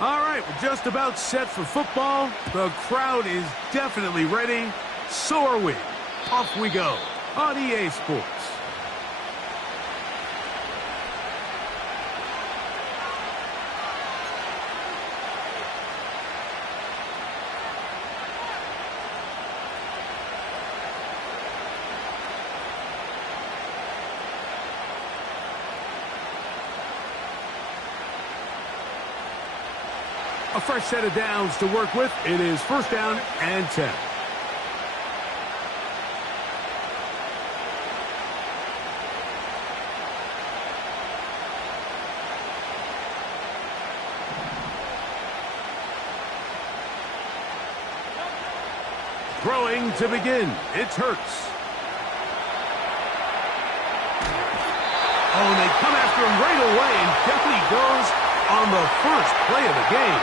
All right, we're just about set for football. The crowd is definitely ready. So are we. Off we go on EA Sports. A fresh set of downs to work with. It is first down and 10. Throwing to begin. It's Hurts. Oh, and they come after him right away, and definitely goes on the first play of the game.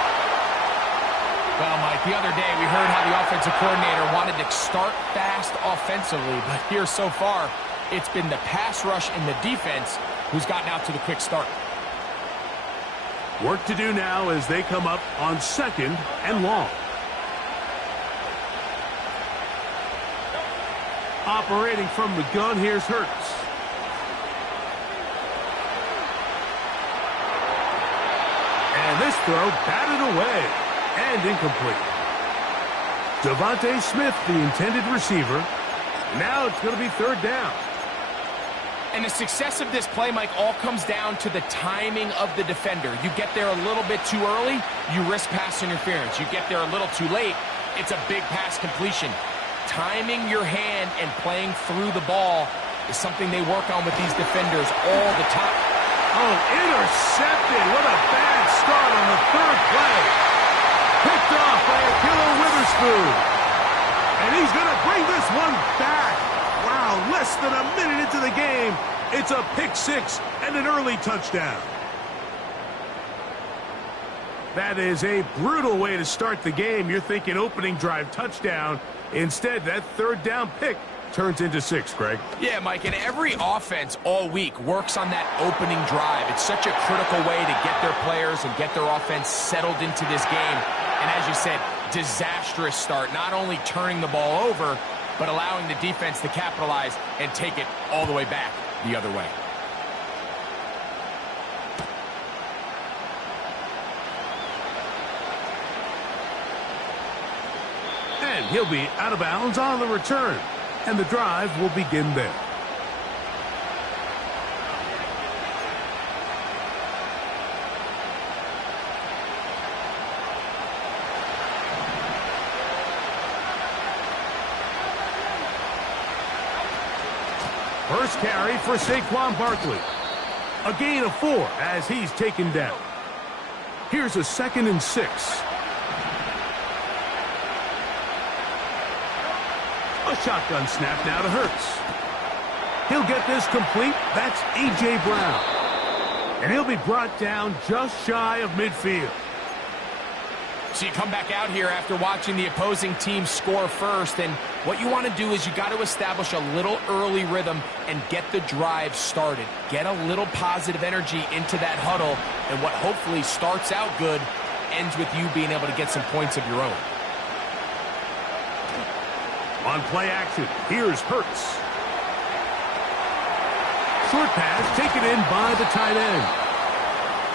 Well, Mike, the other day we heard how the offensive coordinator wanted to start fast offensively, but here so far, it's been the pass rush and the defense who's gotten out to the quick start. Work to do now as they come up on second and long. Operating from the gun, here's Hurts. And this throw batted away and incomplete. Devontae Smith, the intended receiver. Now it's going to be third down. And the success of this play, Mike, all comes down to the timing of the defender. You get there a little bit too early, you risk pass interference. You get there a little too late, it's a big pass completion. Timing your hand and playing through the ball is something they work on with these defenders all the time. Oh, intercepted. What a bad start on the third play. Picked off by Akilo Witherspoon. And he's going to bring this one back. Wow, less than a minute into the game. It's a pick six and an early touchdown. That is a brutal way to start the game. You're thinking opening drive touchdown. Instead, that third down pick turns into 6, Greg. Yeah, Mike, and every offense all week works on that opening drive. It's such a critical way to get their players and get their offense settled into this game. And as you said, disastrous start, not only turning the ball over, but allowing the defense to capitalize and take it all the way back the other way. And he'll be out of bounds on the return. And the drive will begin there. First carry for Saquon Barkley. A gain of 4 as he's taken down. Here's a 2nd and 6. A shotgun snap now to Hurts. He'll get this complete. That's A.J. Brown. And he'll be brought down just shy of midfield. So you come back out here after watching the opposing team score first, and what you want to do is you got to establish a little early rhythm and get the drive started. Get a little positive energy into that huddle, and what hopefully starts out good ends with you being able to get some points of your own. On play action, here's Hurts. Short pass taken in by the tight end.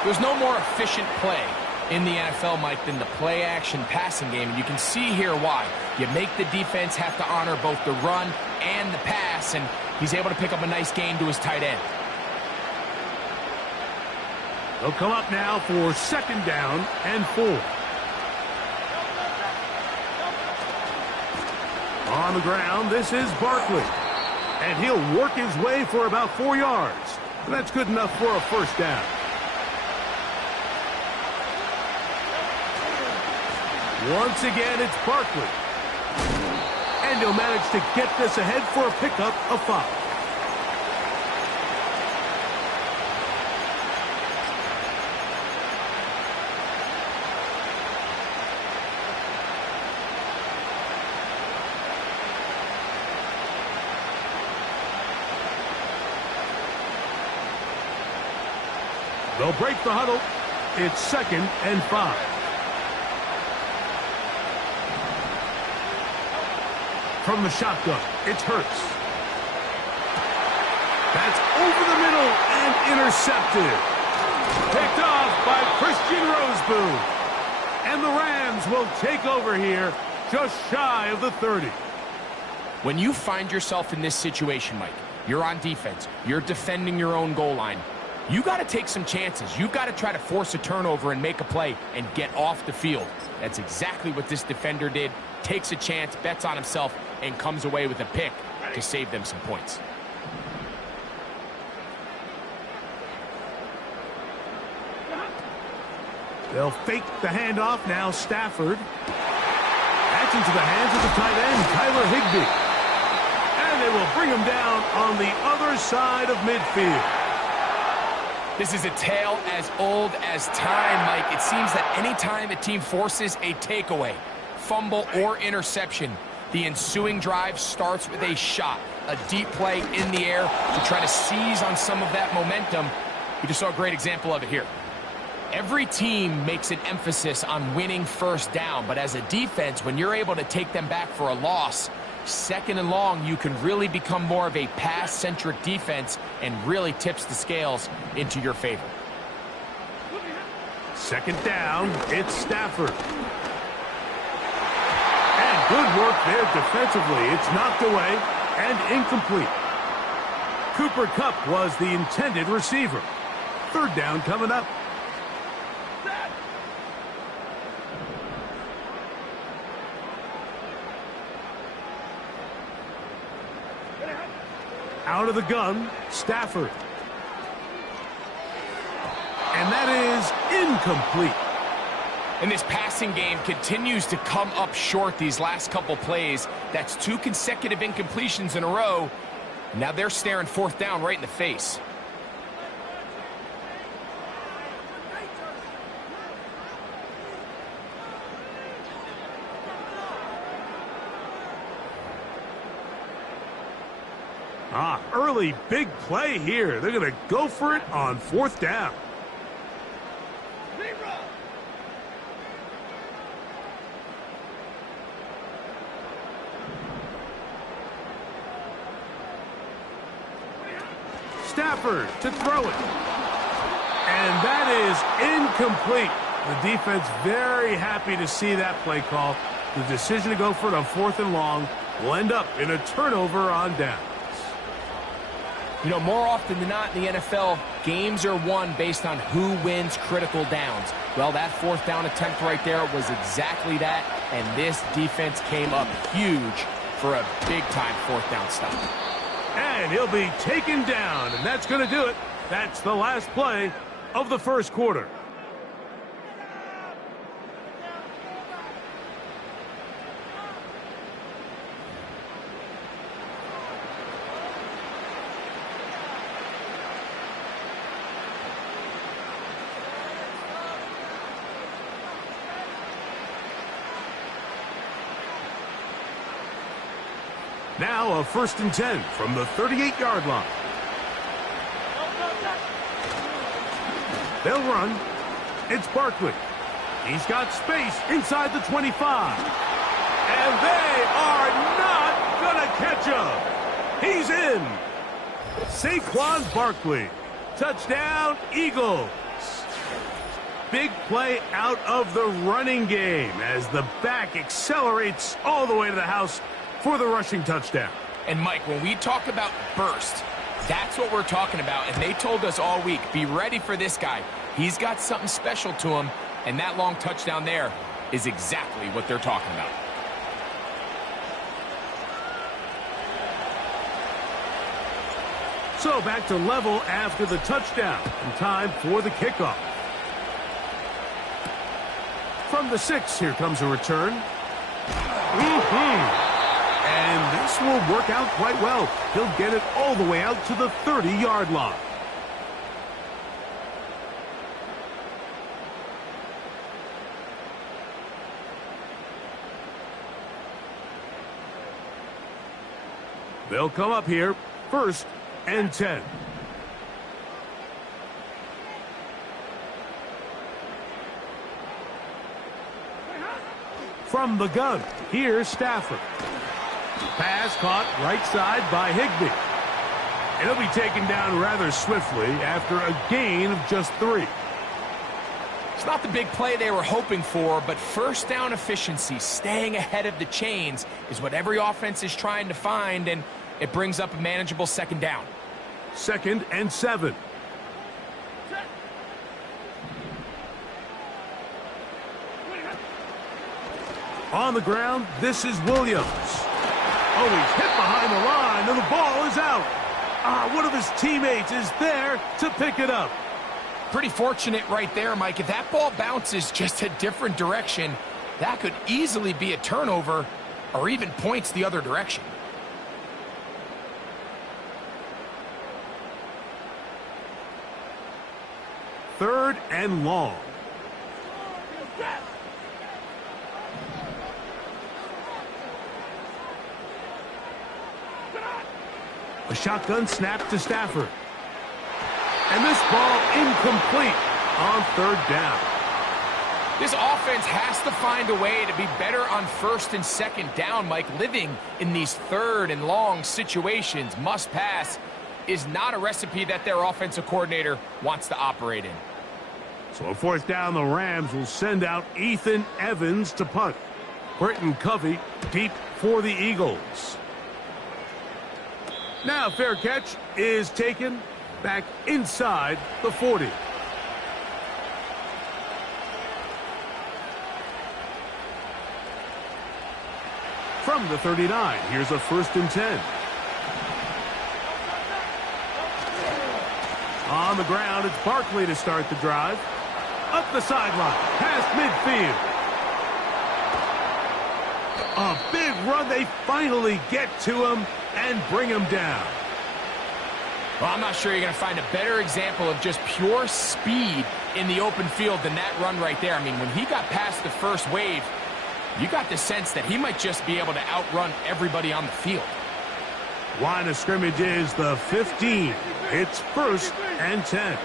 There's no more efficient play in the NFL, Mike, than the play action passing game, and you can see here why. You make the defense have to honor both the run and the pass, and he's able to pick up a nice gain to his tight end. They'll come up now for 2nd down and 4. On the ground, this is Barkley. And he'll work his way for about 4 yards. That's good enough for a first down. Once again, it's Barkley. And he'll manage to get this ahead for a pickup of 5. They'll break the huddle. It's 2nd and 5. From the shotgun, it's Hurts. That's over the middle and intercepted. Picked off by Christian Rosebud. And the Rams will take over here just shy of the 30. When you find yourself in this situation, Mike, you're on defense, you're defending your own goal line, you got to take some chances. You got to try to force a turnover and make a play and get off the field. That's exactly what this defender did. Takes a chance, bets on himself, and comes away with a pick to save them some points. They'll fake the handoff now. Stafford. That's into the hands of the tight end, Tyler Higbee. And they will bring him down on the other side of midfield. This is a tale as old as time, Mike. It seems that any time a team forces a takeaway, fumble, or interception, the ensuing drive starts with a shot, a deep play in the air to try to seize on some of that momentum. We just saw a great example of it here. Every team makes an emphasis on winning first down, but as a defense, when you're able to take them back for a loss, 2nd and long, you can really become more of a pass-centric defense and really tips the scales into your favor. 2nd down, it's Stafford. And good work there defensively. It's knocked away and incomplete. Cooper Kupp was the intended receiver. 3rd down coming up. Out of the gun, Stafford. And that is incomplete. And this passing game continues to come up short these last couple plays. That's 2 consecutive incompletions in a row. Now they're staring 4th down right in the face. Early big play here. They're going to go for it on 4th down. Stafford to throw it. And that is incomplete. The defense very happy to see that play call. The decision to go for it on 4th and long will end up in a turnover on down. You know, more often than not in the NFL, games are won based on who wins critical downs. Well, that 4th down attempt right there was exactly that, and this defense came up huge for a big-time 4th down stop. And he'll be taken down, and that's going to do it. That's the last play of the 1st quarter. Now a 1st and 10 from the 38-yard line. They'll run. It's Barkley. He's got space inside the 25. And they are not going to catch him. He's in. Saquon Barkley. Touchdown, Eagles. Big play out of the running game as the back accelerates all the way to the house for the rushing touchdown. And Mike, when we talk about burst, that's what we're talking about. And they told us all week, be ready for this guy. He's got something special to him. And that long touchdown there is exactly what they're talking about. So back to level after the touchdown. And time for the kickoff. From the 6, here comes a return. And this will work out quite well. He'll get it all the way out to the 30-yard line. They'll come up here, 1st and 10. From the gun, here's Stafford. Pass caught right side by Higbee. And he'll be taken down rather swiftly after a gain of just 3. It's not the big play they were hoping for, but first down efficiency, staying ahead of the chains, is what every offense is trying to find, and it brings up a manageable second down. 2nd and 7. On the ground, this is Williams. Oh, he's hit behind the line, and the ball is out. One of his teammates is there to pick it up. Pretty fortunate right there, Mike. If that ball bounces just a different direction, that could easily be a turnover or even points the other direction. Third and long. A shotgun snap to Stafford. And this ball incomplete on 3rd down. This offense has to find a way to be better on 1st and 2nd down, Mike. Living in these 3rd and long situations, must pass, is not a recipe that their offensive coordinator wants to operate in. So a 4th down, the Rams will send out Ethan Evans to punt. Britton Covey deep for the Eagles. Now fair catch is taken back inside the 40. From the 39, here's a 1st and 10. On the ground, it's Barkley to start the drive. Up the sideline, past midfield. A big run. They finally get to him and bring him down. Well, I'm not sure you're going to find a better example of just pure speed in the open field than that run right there. I mean, when he got past the first wave, you got the sense that he might just be able to outrun everybody on the field. Line of scrimmage is the 15. It's 1st and 10.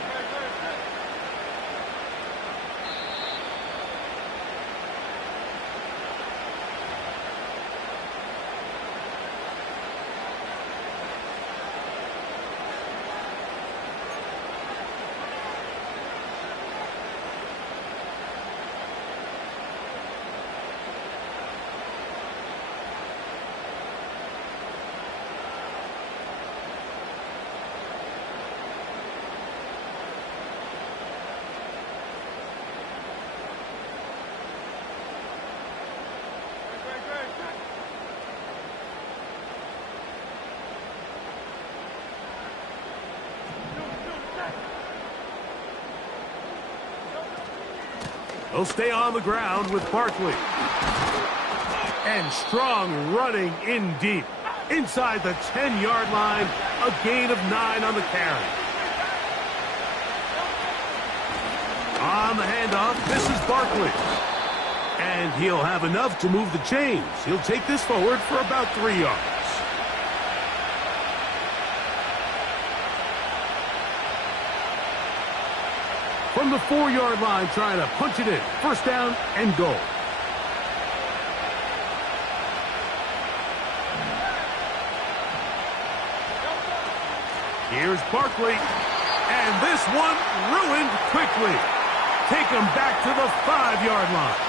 They'll stay on the ground with Barkley. And strong running in deep. Inside the 10-yard line, a gain of 9 on the carry. On the handoff, this is Barkley. And he'll have enough to move the chains. He'll take this forward for about 3 yards. From the 4-yard line, trying to punch it in. 1st down and goal. Here's Barkley. And this one ruined quickly. Take him back to the 5-yard line.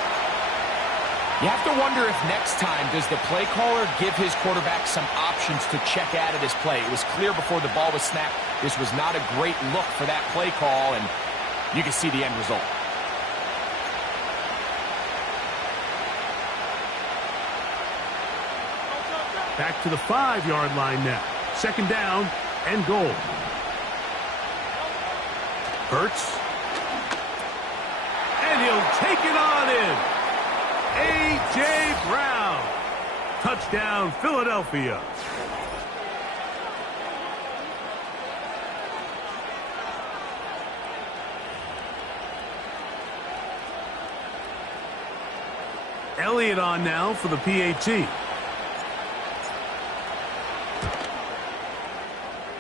You have to wonder if next time does the play caller give his quarterback some options to check out of this play. It was clear before the ball was snapped this was not a great look for that play call, and you can see the end result. Back to the 5-yard line now. 2nd down and goal. Hurts. And he'll take it on in. A.J. Brown. Touchdown, Philadelphia. Elliott on now for the PAT.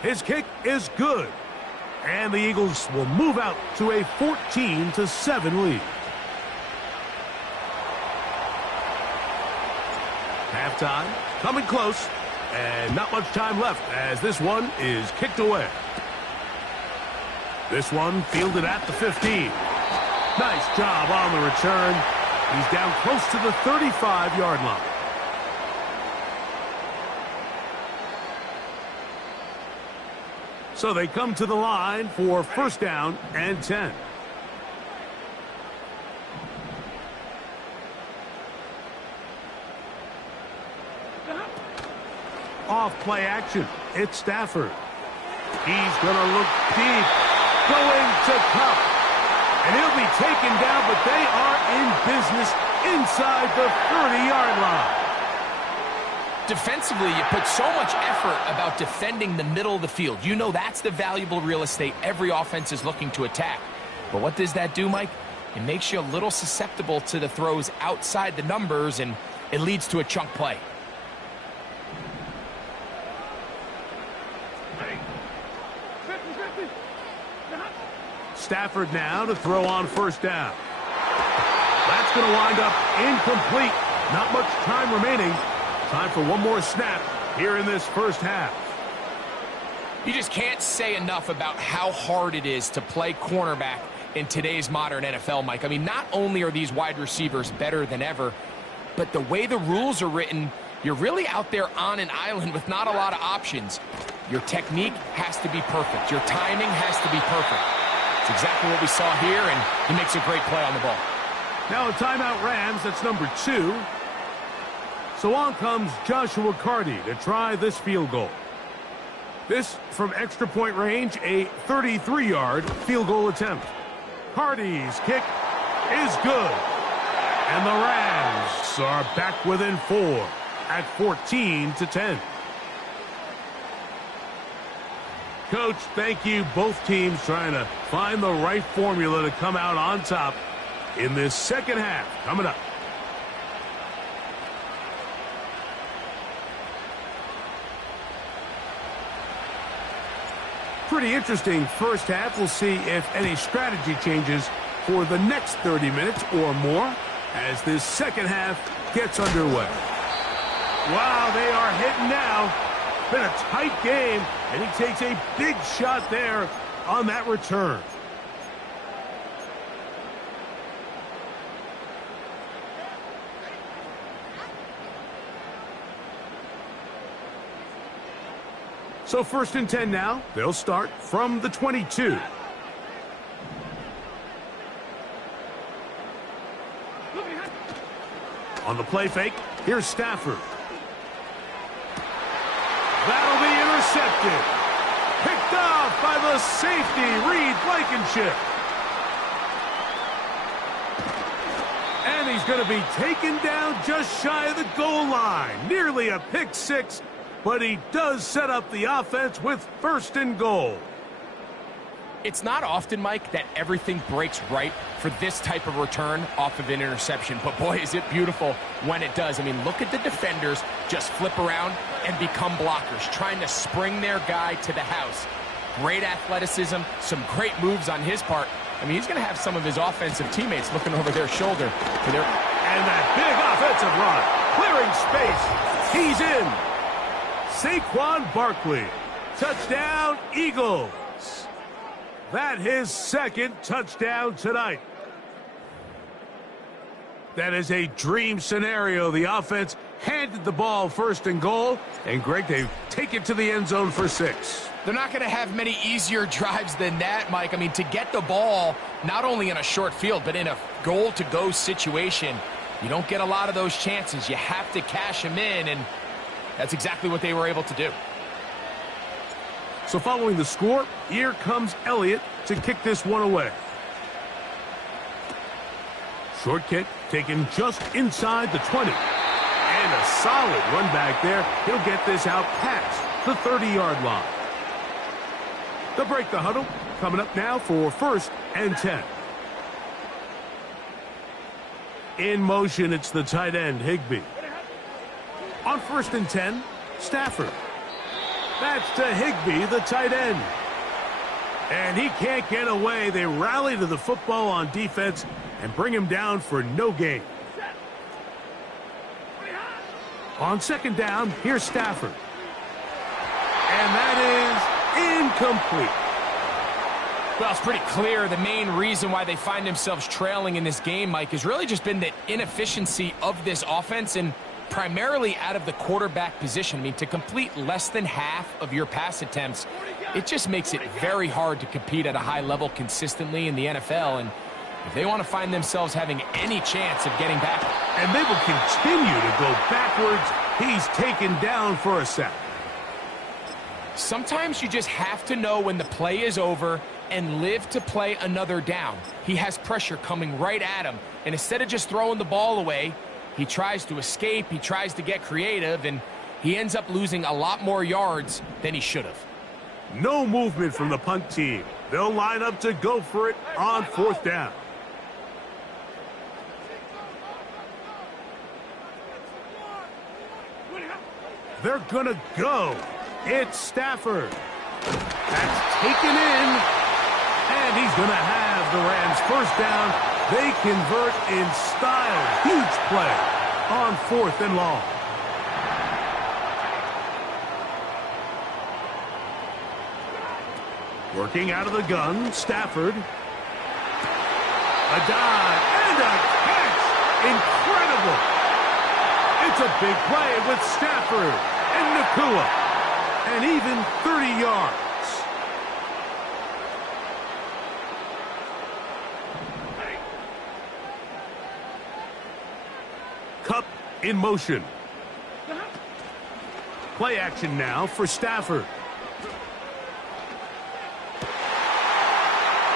His kick is good. And the Eagles will move out to a 14-7 lead. halftime. Coming close, and not much time left as this one is kicked away. This one fielded at the 15. Nice job on the return. He's down close to the 35-yard line. So they come to the line for first down and 10. Off play action. It's Stafford. He's going to look deep. Going to Cup. And he'll be taken down, but they are in business inside the 30-yard line. Defensively, you put so much effort about defending the middle of the field. You know that's the valuable real estate every offense is looking to attack. But what does that do, Mike? It makes you a little susceptible to the throws outside the numbers, and it leads to a chunk play. Stafford now to throw on first down. That's going to wind up incomplete. Not much time remaining. Time for one more snap here in this first half. You just can't say enough about how hard it is to play cornerback in today's modern NFL, Mike. I mean, not only are these wide receivers better than ever, but the way the rules are written, you're really out there on an island with not a lot of options. Your technique has to be perfect. Your timing has to be perfect. It's exactly what we saw here, and he makes a great play on the ball. Now a timeout Rams, that's number 2. So on comes Joshua Carty to try this field goal. This from extra point range, a 33-yard field goal attempt. Carty's kick is good. And the Rams are back within 4 at 14-10. Coach, thank you. Both teams trying to find the right formula to come out on top in this second half. Coming up. Pretty interesting first half. We'll see if any strategy changes for the next 30 minutes or more as this second half gets underway. Wow, they are hitting now. Been a tight game, and he takes a big shot there on that return. So first and 10 now. They'll start from the 22. On the play fake, here's Stafford. That'll be intercepted. Picked off by the safety, Reed Blankenship. And he's going to be taken down just shy of the goal line. Nearly a pick six, but he does set up the offense with first and goal. It's not often, Mike, that everything breaks right for this type of return off of an interception. But, boy, is it beautiful when it does. I mean, look at the defenders just flip around and become blockers, trying to spring their guy to the house. Great athleticism, some great moves on his part. I mean, he's going to have some of his offensive teammates looking over their shoulder. For their... And that big offensive run, clearing space. He's in. Saquon Barkley, touchdown Eagles. That his second touchdown tonight. That is a dream scenario. The offense handed the ball first and goal, and Greg, they take it to the end zone for 6. They're not going to have many easier drives than that, Mike. I mean, to get the ball not only in a short field, but in a goal-to-go situation, you don't get a lot of those chances. You have to cash them in, and that's exactly what they were able to do. So following the score, here comes Elliott to kick this one away. Short kick taken just inside the 20. And a solid run back there. He'll get this out past the 30-yard line. They'll break the huddle. Coming up now for first and 10. In motion, it's the tight end, Higbee. On first and 10, Stafford. That's to Higbee, the tight end. And he can't get away. They rally to the football on defense and bring him down for no gain. On second down, here's Stafford. And that is incomplete. Well, it's pretty clear the main reason why they find themselves trailing in this game, Mike, has really just been the inefficiency of this offense and primarily out of the quarterback position. I mean, to complete less than half of your pass attempts, it just makes it very hard to compete at a high level consistently in the NFL. And if they want to find themselves having any chance of getting back, and they will continue to go backwards, he's taken down for a sack. sometimes you just have to know when the play is over and live to play another down. He has pressure coming right at him, and instead of just throwing the ball away, he tries to escape, he tries to get creative, and he ends up losing a lot more yards than he should have. No movement from the punt team. They'll line up to go for it on fourth down. They're gonna go. It's Stafford. That's taken in. And he's gonna have the Rams first down. They convert in style. Huge play on 4th and long. Working out of the gun, Stafford. A dive and a catch. Incredible. It's a big play with Stafford and Nakua. And even 30 yards. Cup in motion. Play action now for Stafford.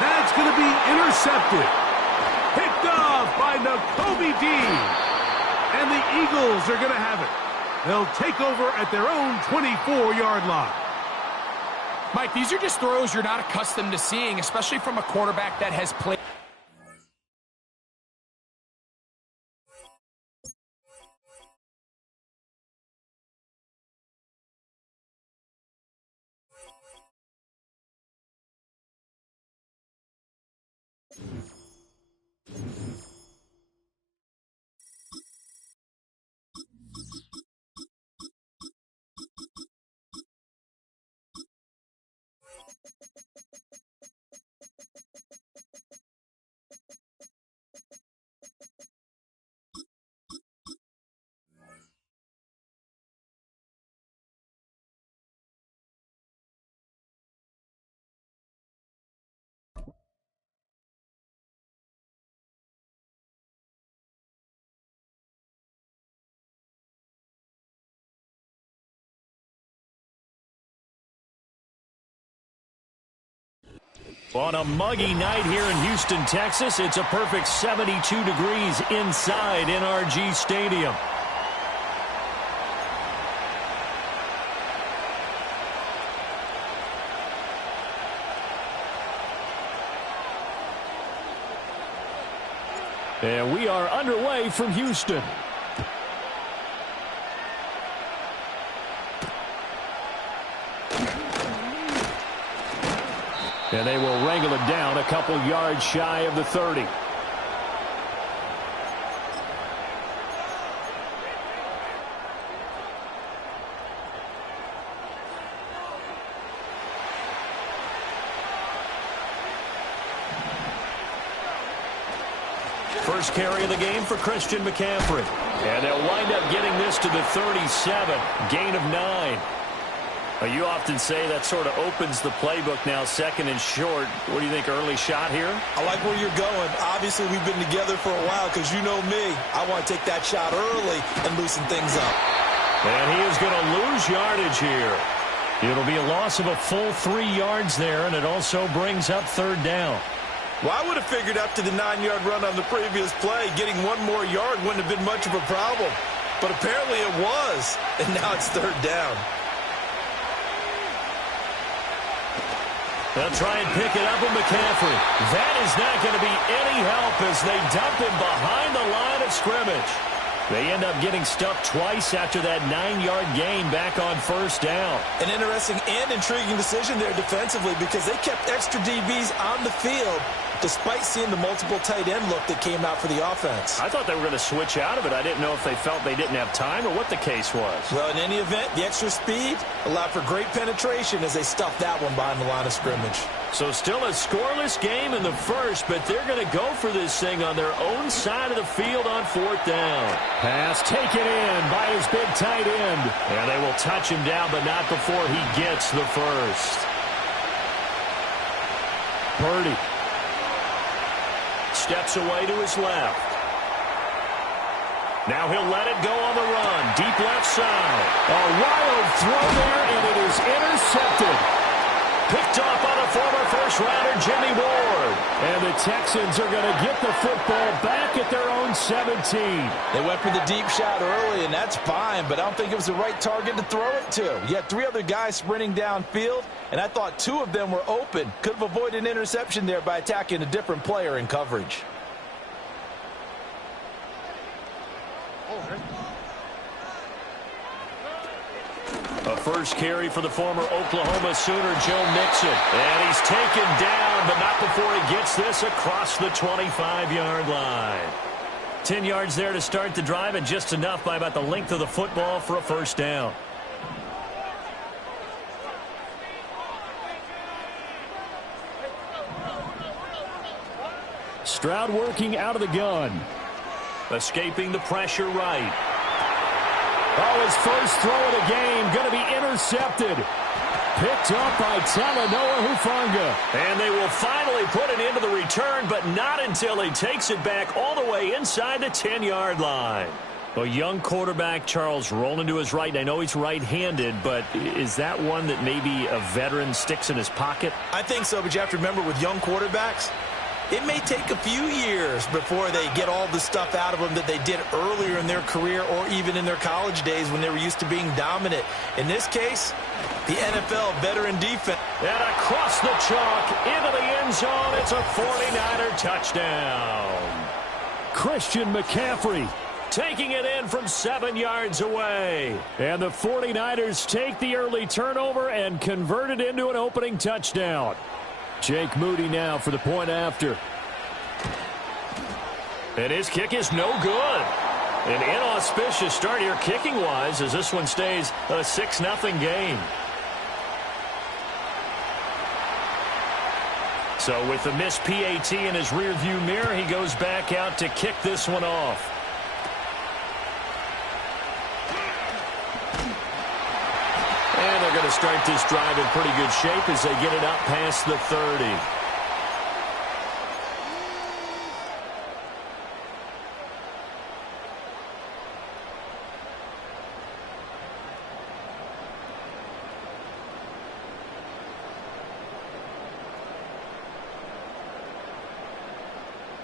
That's going to be intercepted. Picked off by Nakobe Dean. And the Eagles are going to have it. They'll take over at their own 24-yard line. Mike, these are just throws you're not accustomed to seeing, especially from a quarterback that has played. On a muggy night here in Houston, Texas, it's a perfect 72 degrees inside NRG Stadium. And we are underway from Houston. And they will wrangle it down a couple yards shy of the 30. First carry of the game for Christian McCaffrey. And they'll wind up getting this to the 37. Gain of 9. You often say that sort of opens the playbook now, second and short. What do you think, early shot here? I like where you're going. Obviously, we've been together for a while because you know me. I want to take that shot early and loosen things up. And he is going to lose yardage here. It'll be a loss of a full 3 yards there, and it also brings up third down. Well, I would have figured up to the 9-yard run on the previous play. Getting one more yard wouldn't have been much of a problem. But apparently it was, and now it's third down. They'll try and pick it up with McCaffrey. That is not going to be any help as they dump him behind the line of scrimmage. They end up getting stuffed twice after that 9-yard gain back on first down. An interesting and intriguing decision there defensively because they kept extra DBs on the field despite seeing the multiple tight end look that came out for the offense. I thought they were going to switch out of it. I didn't know if they felt they didn't have time or what the case was. Well, in any event, the extra speed allowed for great penetration as they stuffed that one behind the line of scrimmage. So still a scoreless game in the first, but they're going to go for this thing on their own side of the field on fourth down. Pass taken in by his big tight end. And they will touch him down, but not before he gets the first. Purdy steps away to his left. Now he'll let it go on the run. Deep left side. A wild throw there, and it is intercepted. Picked off on a former first-rounder, Jimmy Ward. And the Texans are going to get the football back at their own 17. They went for the deep shot early, and that's fine, but I don't think it was the right target to throw it to. You had 3 other guys sprinting downfield, and I thought 2 of them were open. Could have avoided an interception there by attacking a different player in coverage. A first carry for the former Oklahoma Sooner, Joe Mixon. And he's taken down, but not before he gets this across the 25-yard line. 10 yards there to start the drive, and just enough by about the length of the football for a first down. Stroud working out of the gun. Escaping the pressure right. Oh, his first throw of the game going to be intercepted. Picked up by Talanoa Hufanga. And they will finally put it into the return, but not until he takes it back all the way inside the 10-yard line. A young quarterback, Charles, rolling to his right. And I know he's right-handed, but is that one that maybe a veteran sticks in his pocket? I think so, but you have to remember with young quarterbacks, it may take a few years before they get all the stuff out of them that they did earlier in their career or even in their college days when they were used to being dominant. In this case, the NFL veteran defense. And across the chalk into the end zone, it's a 49er touchdown. Christian McCaffrey taking it in from 7 yards away. And the 49ers take the early turnover and convert it into an opening touchdown. Jake Moody now for the point after. And his kick is no good. An inauspicious start here kicking-wise as this one stays a 6-0 game. So with the missed PAT in his rearview mirror, he goes back out to kick this one off. And they're going to start this drive in pretty good shape as they get it up past the 30.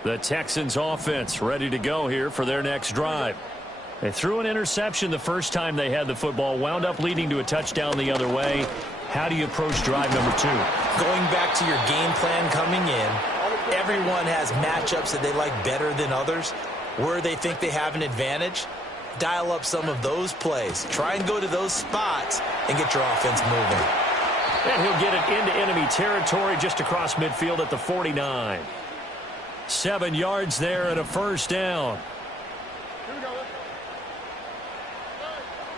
The Texans offense ready to go here for their next drive. They threw an interception the first time they had the football, wound up leading to a touchdown the other way. How do you approach drive number 2? Going back to your game plan coming in, everyone has matchups that they like better than others. Where they think they have an advantage, dial up some of those plays. Try and go to those spots and get your offense moving. And he'll get it into enemy territory just across midfield at the 49. 7 yards there and a first down.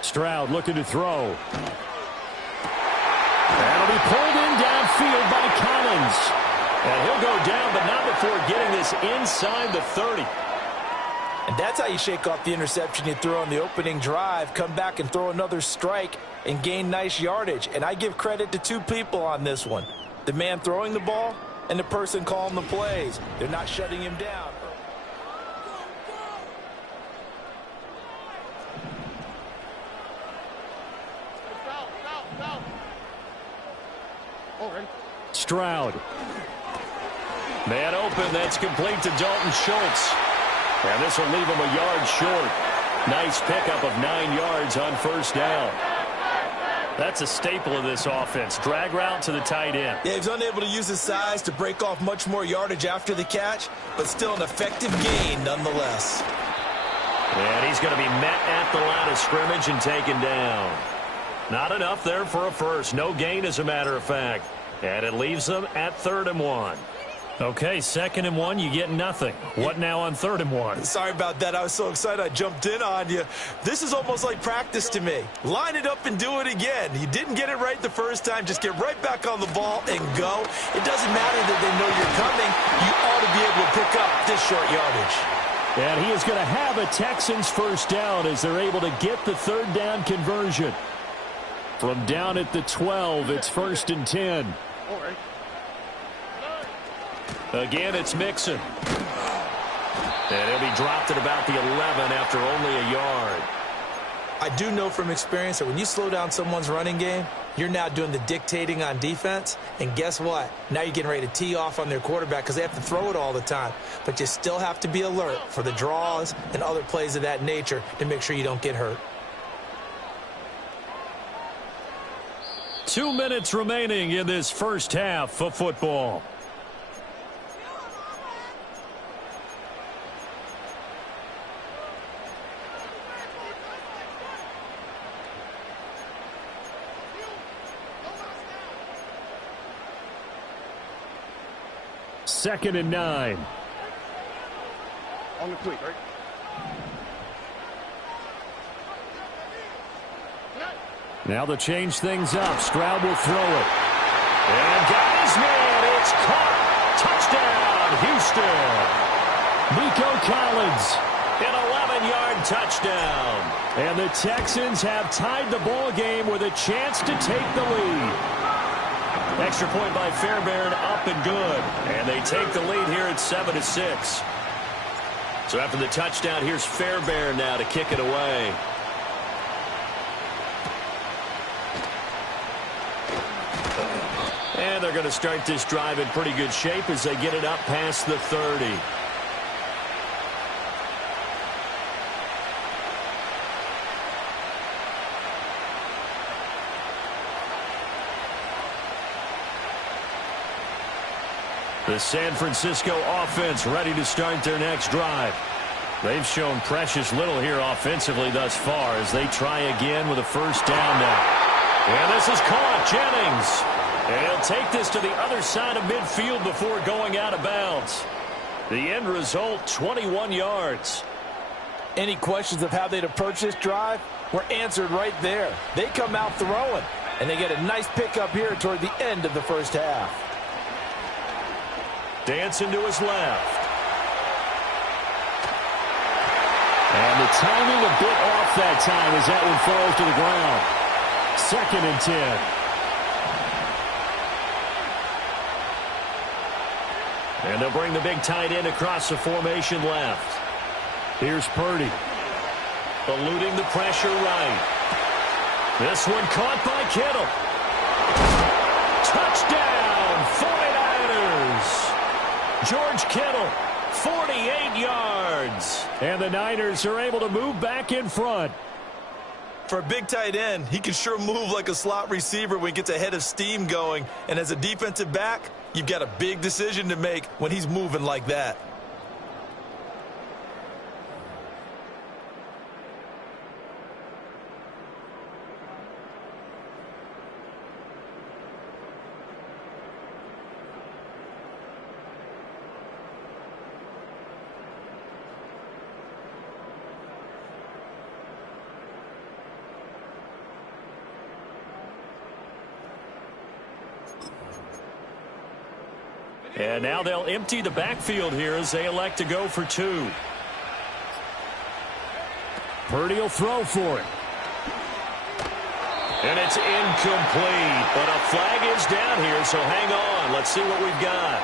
Stroud looking to throw. That'll be pulled in downfield by Collins. And he'll go down, but not before getting this inside the 30. And that's how you shake off the interception you threw on the opening drive, come back and throw another strike and gain nice yardage. And I give credit to 2 people on this one. The man throwing the ball and the person calling the plays. They're not shutting him down. Stroud. Man open, that's complete to Dalton Schultz. And this will leave him a yard short. Nice pickup of 9 yards on first down. That's a staple of this offense. Drag route to the tight end. Yeah, he's unable to use his size to break off much more yardage after the catch, but still an effective gain nonetheless. And he's going to be met at the line of scrimmage and taken down. Not enough there for a first. No gain, as a matter of fact. And it leaves them at 3rd and 1. Okay, 2nd and 1, you get nothing. What now on 3rd and 1? Sorry about that. I was so excited I jumped in on you. This is almost like practice to me. Line it up and do it again. You didn't get it right the first time. Just get right back on the ball and go. It doesn't matter that they know you're coming. You ought to be able to pick up this short yardage. And he is going to have a Texans first down as they're able to get the 3rd down conversion. From down at the 12, it's 1st and 10. Again, it's Mixon. And he'll be dropped at about the 11 after only a yard. I do know from experience that when you slow down someone's running game, you're now doing the dictating on defense. And guess what? Now you're getting ready to tee off on their quarterback because they have to throw it all the time. But you still have to be alert for the draws and other plays of that nature to make sure you don't get hurt. 2 minutes remaining in this first half of football. Second and 9. On the cleat, right? Now to change things up. Stroud will throw it. And got his man. It's caught. Touchdown, Houston. Nico Collins, an 11-yard touchdown. And the Texans have tied the ball game with a chance to take the lead. Extra point by Fairbairn, up and good. And they take the lead here at 7-6. So after the touchdown, here's Fairbairn now to kick it away. And they're going to start this drive in pretty good shape as they get it up past the 30. The San Francisco offense ready to start their next drive. They've shown precious little here offensively thus far as they try again with a first down now. And this is caught. Jennings. And he'll take this to the other side of midfield before going out of bounds. The end result, 21 yards. Any questions of how they'd approach this drive were answered right there. They come out throwing, and they get a nice pickup here toward the end of the first half. Dancing to his left. And the timing a bit off that time as that one falls to the ground. 2nd and 10. And they'll bring the big tight end across the formation left. Here's Purdy. Eluding the pressure right. This one caught by Kittle. Touchdown, 49ers. George Kittle, 48 yards. And the Niners are able to move back in front. For a big tight end, he can sure move like a slot receiver when he gets a head of steam going. And as a defensive back, you've got a big decision to make when he's moving like that. And now they'll empty the backfield here as they elect to go for 2. Purdy will throw for it. And it's incomplete. But a flag is down here, so hang on. Let's see what we've got.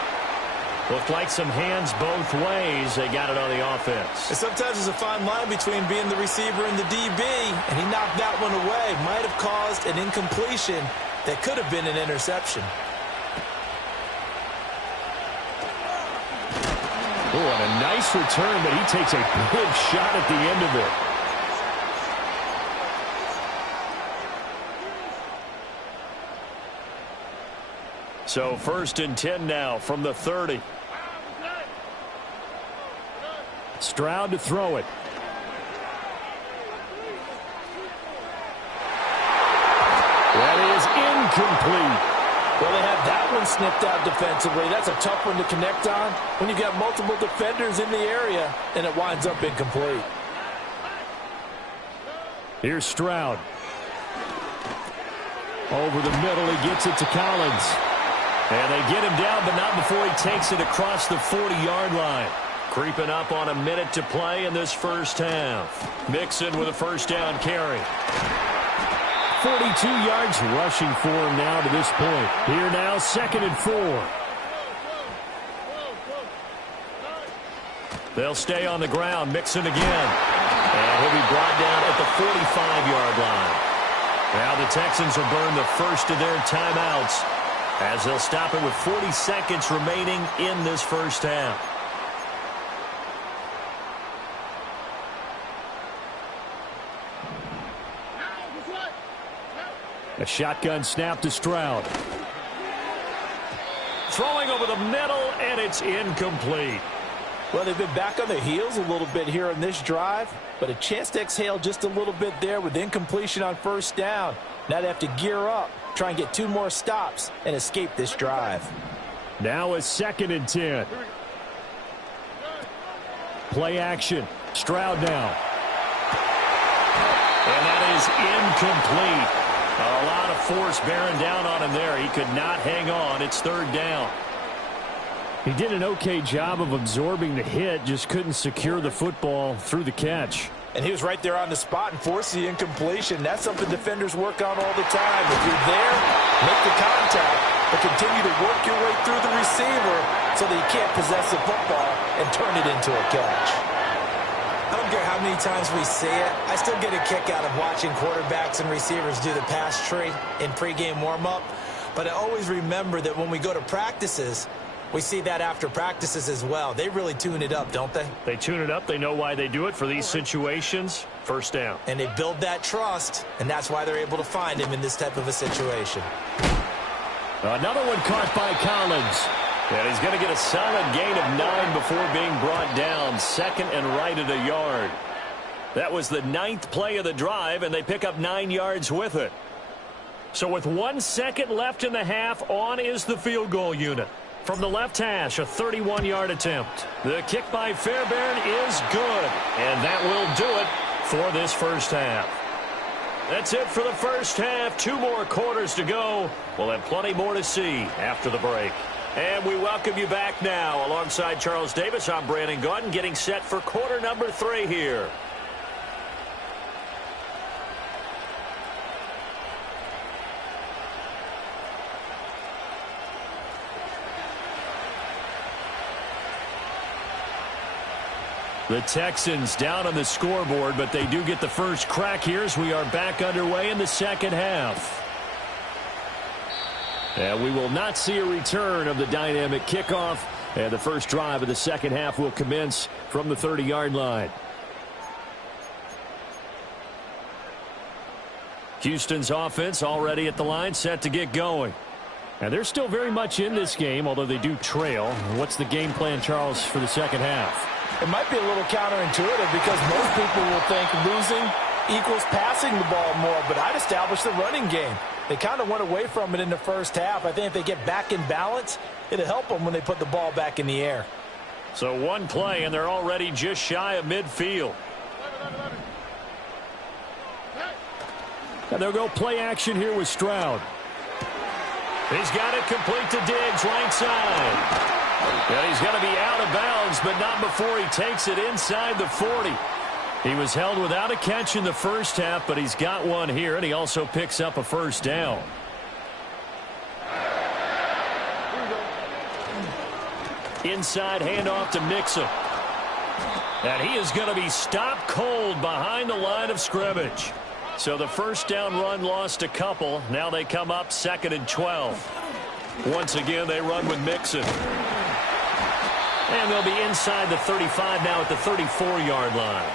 Looked like some hands both ways. They got it on the offense. And sometimes there's a fine line between being the receiver and the DB, and he knocked that one away. Might have caused an incompletion that could have been an interception. Oh, and a nice return, but he takes a big shot at the end of it. So 1st and 10 now from the 30. Stroud to throw it. one sniffed out defensively. That's a tough one to connect on when you've got multiple defenders in the area, and it winds up incomplete. Here's Stroud. Over the middle, he gets it to Collins. And they get him down, but not before he takes it across the 40-yard line. Creeping up on a minute to play in this first half. Mixon with a first down carry. 42 yards rushing for him now to this point. Here now, 2nd and 4. They'll stay on the ground. Mixon again. And he'll be brought down at the 45-yard line. Now the Texans will burn the first of their timeouts as they'll stop it with 40 seconds remaining in this first half. A shotgun snap to Stroud. Throwing over the middle, and it's incomplete. Well, they've been back on their heels a little bit here in this drive, but a chance to exhale just a little bit there with incompletion on first down. Now they have to gear up, try and get 2 more stops, and escape this drive. Now a 2nd and 10. Play action. Stroud now. And that is incomplete. A lot of force bearing down on him there. He could not hang on. It's 3rd down. He did an okay job of absorbing the hit, just couldn't secure the football through the catch. And he was right there on the spot and forced the incompletion. That's something defenders work on all the time. If you're there, make the contact, but continue to work your way through the receiver so that you can't possess the football and turn it into a catch. I don't care how many times we see it. I still get a kick out of watching quarterbacks and receivers do the pass tree in pregame warm-up. But I always remember that when we go to practices, we see that after practices as well. They really tune it up, don't they? They tune it up. They know why they do it for these situations. First down. And they build that trust, and that's why they're able to find him in this type of a situation. Another one caught by Collins. And he's going to get a solid gain of 9 before being brought down. 2nd and right at a yard. That was the 9th play of the drive, and they pick up 9 yards with it. So with 1 second left in the half, on is the field goal unit. From the left hash, a 31-yard attempt. The kick by Fairbairn is good, and that will do it for this first half. That's it for the first half. 2 more quarters to go. We'll have plenty more to see after the break. And we welcome you back now. Alongside Charles Davis, I'm Brandon Gaudin, getting set for quarter number 3 here. The Texans down on the scoreboard, but they do get the first crack here as we are back underway in the second half. And we will not see a return of the dynamic kickoff, and the first drive of the second half will commence from the 30-yard line. Houston's offense already at the line, set to get going. And they're still very much in this game, although they do trail. What's the game plan, Charles, for the second half? It might be a little counterintuitive because most people will think losing equals passing the ball more, but I'd establish the running game. They kind of went away from it in the first half. I think if they get back in balance, it'll help them when they put the ball back in the air. So 1 play, and they're already just shy of midfield. And they'll go play action here with Stroud. He's got it complete to Diggs, right side. And he's going to be out of bounds, but not before he takes it inside the 40. He was held without a catch in the first half, but he's got one here, and he also picks up a first down. Inside handoff to Mixon. And he is going to be stopped cold behind the line of scrimmage. So the first down run lost a couple. Now they come up 2nd and 12. Once again, they run with Mixon. And they'll be inside the 35 now at the 34-yard line.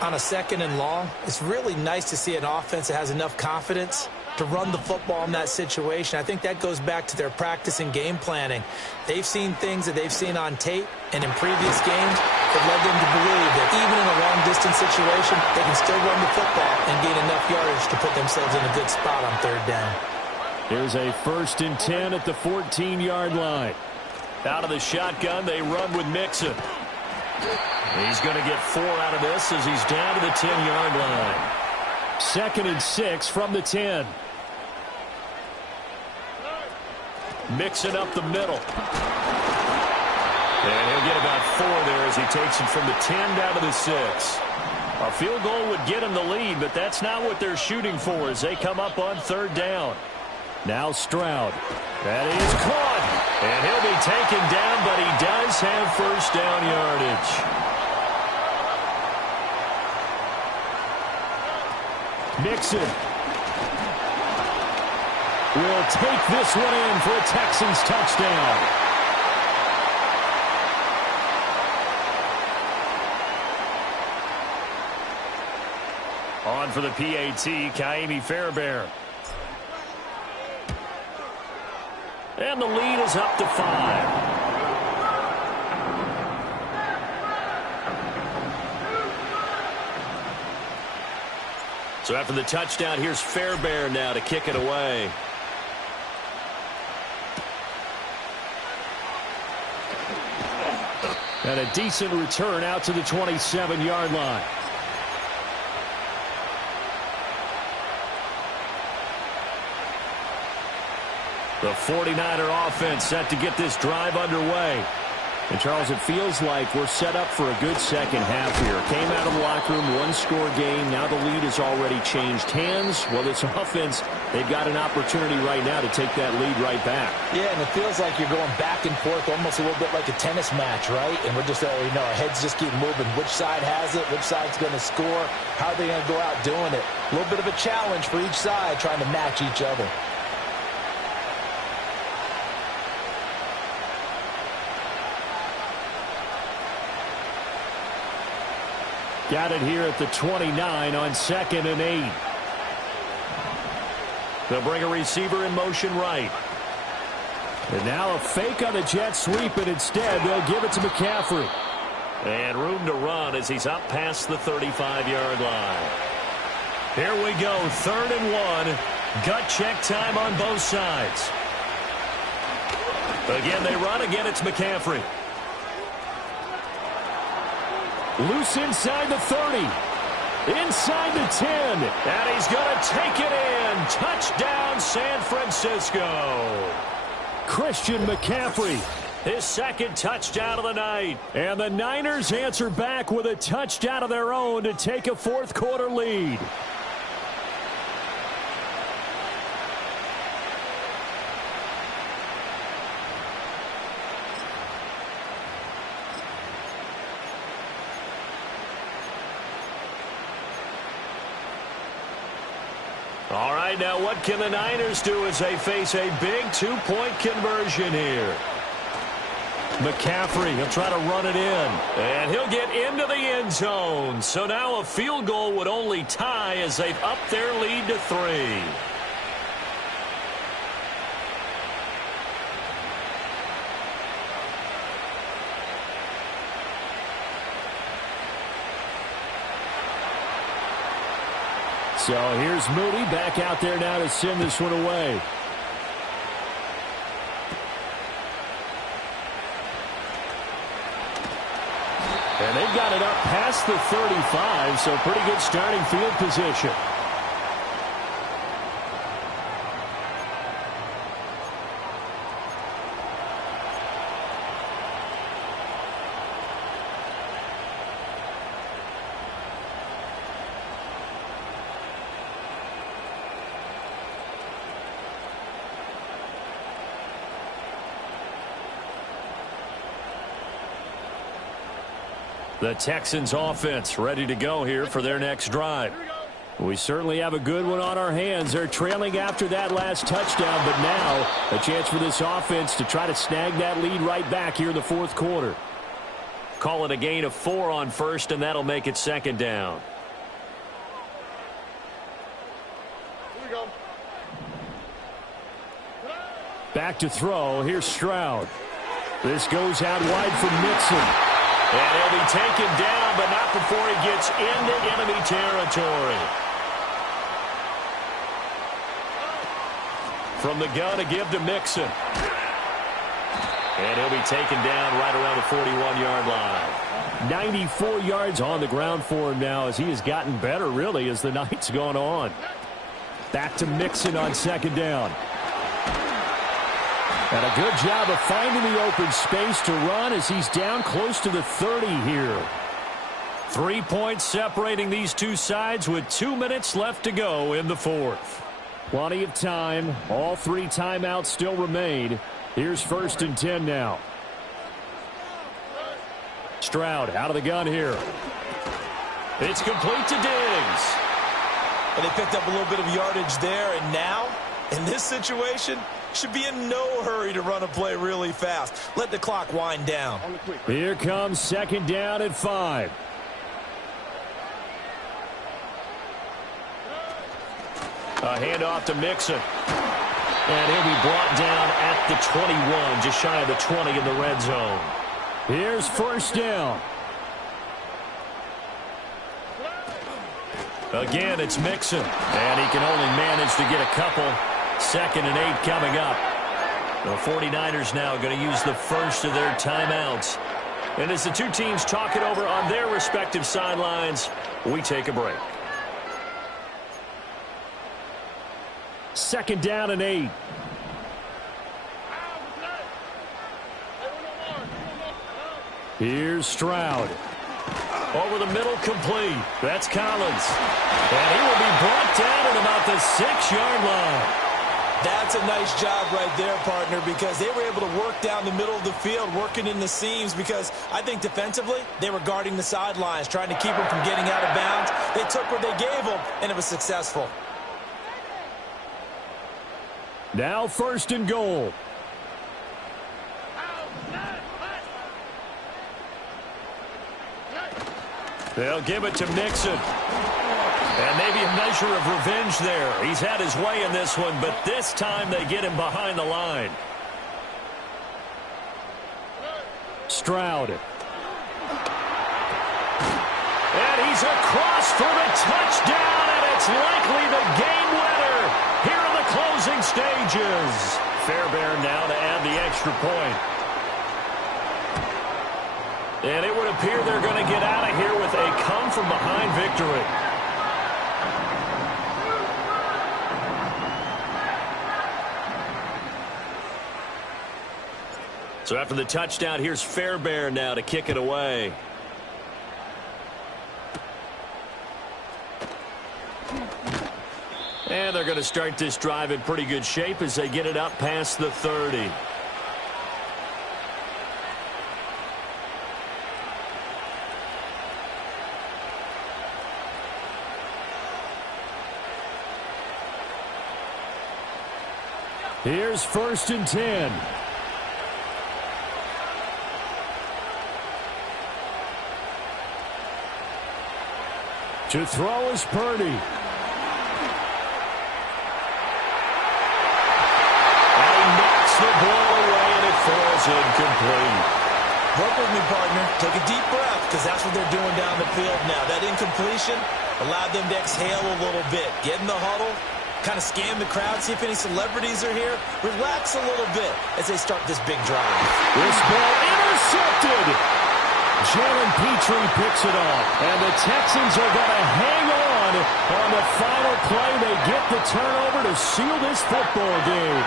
On a 2nd and long, it's really nice to see an offense that has enough confidence to run the football in that situation. I think that goes back to their practice and game planning. They've seen things that they've seen on tape and in previous games that led them to believe that even in a long-distance situation, they can still run the football and gain enough yardage to put themselves in a good spot on 3rd down. Here's a 1st and 10 at the 14-yard line. Out of the shotgun, they run with Mixon. He's going to get 4 out of this as he's down to the 10-yard line. 2nd and 6 from the 10. Mixon up the middle. And he'll get about 4 there as he takes it from the 10 down to the 6. A field goal would get him the lead, but that's not what they're shooting for as they come up on 3rd down. Now Stroud. That is caught. And he'll be taken down, but he does have 1st down yardage. Mixon will take this one in for a Texans touchdown. On for the PAT, Kaimi Fairbairn. And the lead is up to 5. So after the touchdown, here's Fairbairn now to kick it away. And a decent return out to the 27-yard line. The 49er offense set to get this drive underway. And, Charles, it feels like we're set up for a good second half here. Came out of the locker room, 1-score game. Now the lead has already changed hands. Well, this offense, they've got an opportunity right now to take that lead right back. Yeah, and it feels like you're going back and forth almost a little bit like a tennis match, right? And we're just, our heads just keep moving. Which side has it? Which side's going to score? How are they going to go out doing it? A little bit of a challenge for each side trying to match each other. Got it here at the 29 on 2nd and 8. They'll bring a receiver in motion right. And now a fake on the jet sweep, and instead they'll give it to McCaffrey. And room to run as he's up past the 35-yard line. Here we go, 3rd and 1. Gut check time on both sides. Again, they run. Again, it's McCaffrey. Loose inside the 30. Inside the 10. And he's going to take it in. Touchdown, San Francisco. Christian McCaffrey, his 2nd touchdown of the night. And the Niners answer back with a touchdown of their own to take a 4th quarter lead. All right, now what can the Niners do as they face a big 2-point conversion here? McCaffrey, he'll try to run it in. And he'll get into the end zone. So now a field goal would only tie as they've upped their lead to 3. So here's Moody back out there now to send this one away. And they've got it up past the 35, so pretty good starting field position. The Texans offense ready to go here for their next drive. We certainly have a good one on our hands. They're trailing after that last touchdown, but now a chance for this offense to try to snag that lead right back here in the 4th quarter. Call it a gain of 4 on 1st, and that'll make it 2nd down. Back to throw. Here's Stroud. This goes out wide for Mixon. And he'll be taken down, but not before he gets into enemy territory. From the gun, a give to Mixon. And he'll be taken down right around the 41-yard line. 94 yards on the ground for him now as he has gotten better, really, as the night's gone on. Back to Mixon on second down. And a good job of finding the open space to run as he's down close to the 30 here. 3 points separating these two sides with 2 minutes left to go in the fourth. Plenty of time. All 3 timeouts still remain. Here's 1st and 10 now. Stroud out of the gun here. It's complete to Diggs. And they picked up a little bit of yardage there, and now, in this situation, should be in no hurry to run a play really fast. Let the clock wind down. Here comes 2nd down at 5. A handoff to Mixon. And he'll be brought down at the 21, just shy of the 20 in the red zone. Here's 1st down. Again, it's Mixon. And he can only manage to get a couple. 2nd and 8 coming up. The 49ers now going to use the first of their timeouts. And as the two teams talk it over on their respective sidelines, we take a break. 2nd down and 8. Here's Stroud. Over the middle, complete. That's Collins. And he will be brought down at about the 6-yard line. That's a nice job right there, partner, because they were able to work down the middle of the field, working in the seams, because I think defensively they were guarding the sidelines, trying to keep them from getting out of bounds. They took what they gave them, and it was successful. Now 1st and goal. They'll give it to Mixon. And maybe a measure of revenge there. He's had his way in this one, but this time they get him behind the line. Stroud. And he's across for the touchdown, and it's likely the game winner here in the closing stages. Fairbairn now to add the extra point. And it would appear they're going to get out of here with a come-from-behind victory. So after the touchdown, here's Fairbairn now to kick it away. And they're going to start this drive in pretty good shape as they get it up past the 30. Here's 1st and 10. To throw is Purdy. And he knocks the ball away, and it falls incomplete. Work with me, partner. Take a deep breath, because that's what they're doing down the field now. That incompletion allowed them to exhale a little bit. Get in the huddle, kind of scan the crowd, see if any celebrities are here. Relax a little bit as they start this big drive. This ball intercepted. Jalen Petrie picks it off. And the Texans are going to hang on the final play. They get the turnover to seal this football game.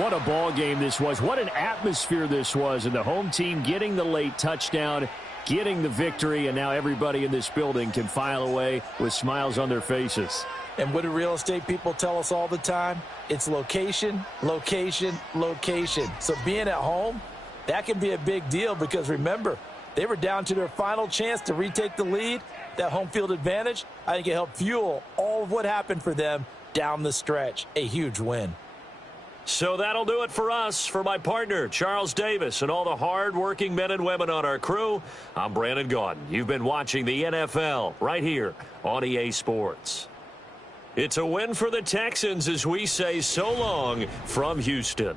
What a ball game this was. What an atmosphere this was. And the home team getting the late touchdown, getting the victory, and now everybody in this building can file away with smiles on their faces. And what do real estate people tell us all the time? It's location, location, location. So being at home, that can be a big deal because, remember, they were down to their final chance to retake the lead. That home field advantage, I think it helped fuel all of what happened for them down the stretch. A huge win. So that'll do it for us. For my partner, Charles Davis, and all the hard-working men and women on our crew, I'm Brandon Gaudin. You've been watching the NFL right here on EA Sports. It's a win for the Texans as we say so long from Houston.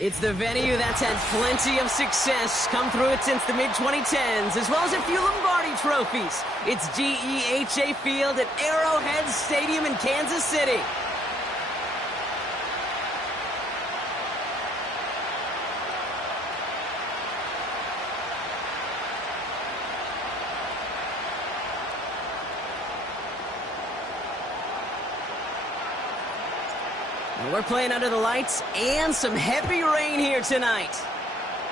It's the venue that's had plenty of success come through it since the mid-2010s, as well as a few Lombardi trophies. It's GEHA Field at Arrowhead Stadium in Kansas City. We're playing under the lights and some heavy rain here tonight.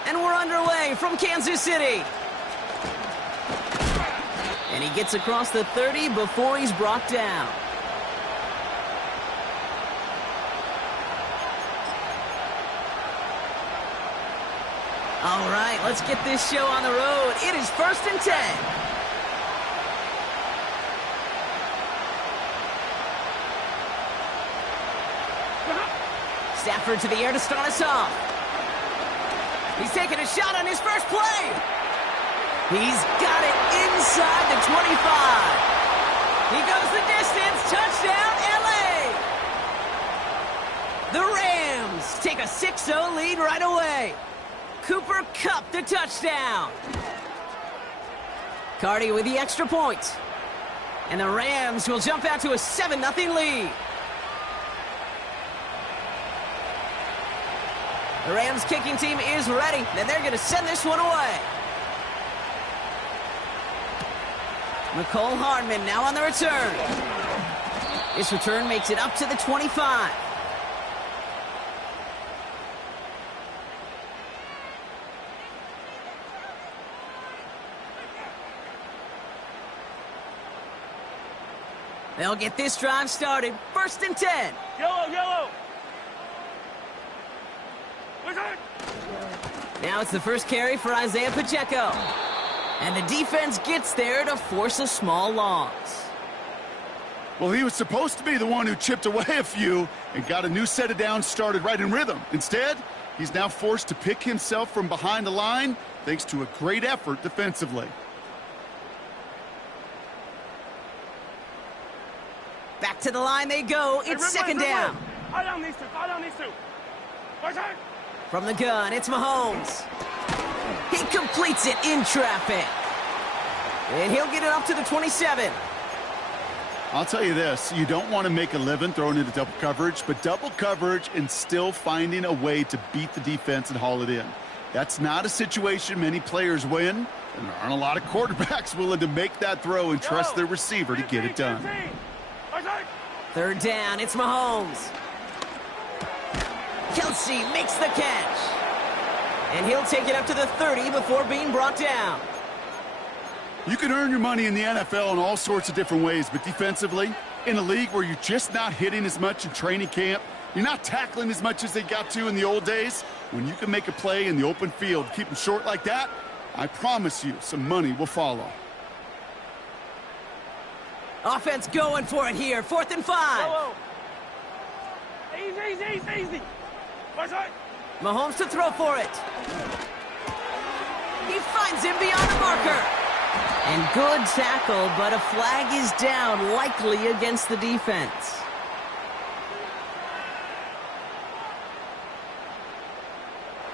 And we're underway from Kansas City. And he gets across the 30 before he's brought down. All right, let's get this show on the road. It is 1st and 10. Stafford to the air to start us off. He's taking a shot on his first play. He's got it inside the 25. He goes the distance. Touchdown, LA. The Rams take a 6-0 lead right away. Cooper Kupp the touchdown. Cardi with the extra point. And the Rams will jump out to a 7-0 lead. The Rams kicking team is ready, and they're going to send this one away. McCole Hardman now on the return. This return makes it up to the 25. They'll get this drive started. 1st and 10. Yellow, yellow. Now it's the first carry for Isaiah Pacheco. And the defense gets there to force a small loss. Well, he was supposed to be the one who chipped away a few and got a new set of downs started right in rhythm. Instead, he's now forced to pick himself from behind the line thanks to a great effort defensively. Back to the line they go. It's 2nd down. From the gun, it's Mahomes. He completes it in traffic. And he'll get it up to the 27. I'll tell you this, you don't want to make a living throwing into double coverage, but double coverage and still finding a way to beat the defense and haul it in. That's not a situation many players win, and there aren't a lot of quarterbacks willing to make that throw and trust their receiver to get it done. Third down, it's Mahomes. Kelsey makes the catch. And he'll take it up to the 30 before being brought down. You can earn your money in the NFL in all sorts of different ways, but defensively, in a league where you're just not hitting as much in training camp, you're not tackling as much as they got to in the old days, when you can make a play in the open field, keep them short like that, I promise you some money will follow. Offense going for it here, 4th and 5. Whoa, whoa. Easy. Mahomes to throw for it. He finds him beyond the marker. And good tackle, but a flag is down, likely against the defense.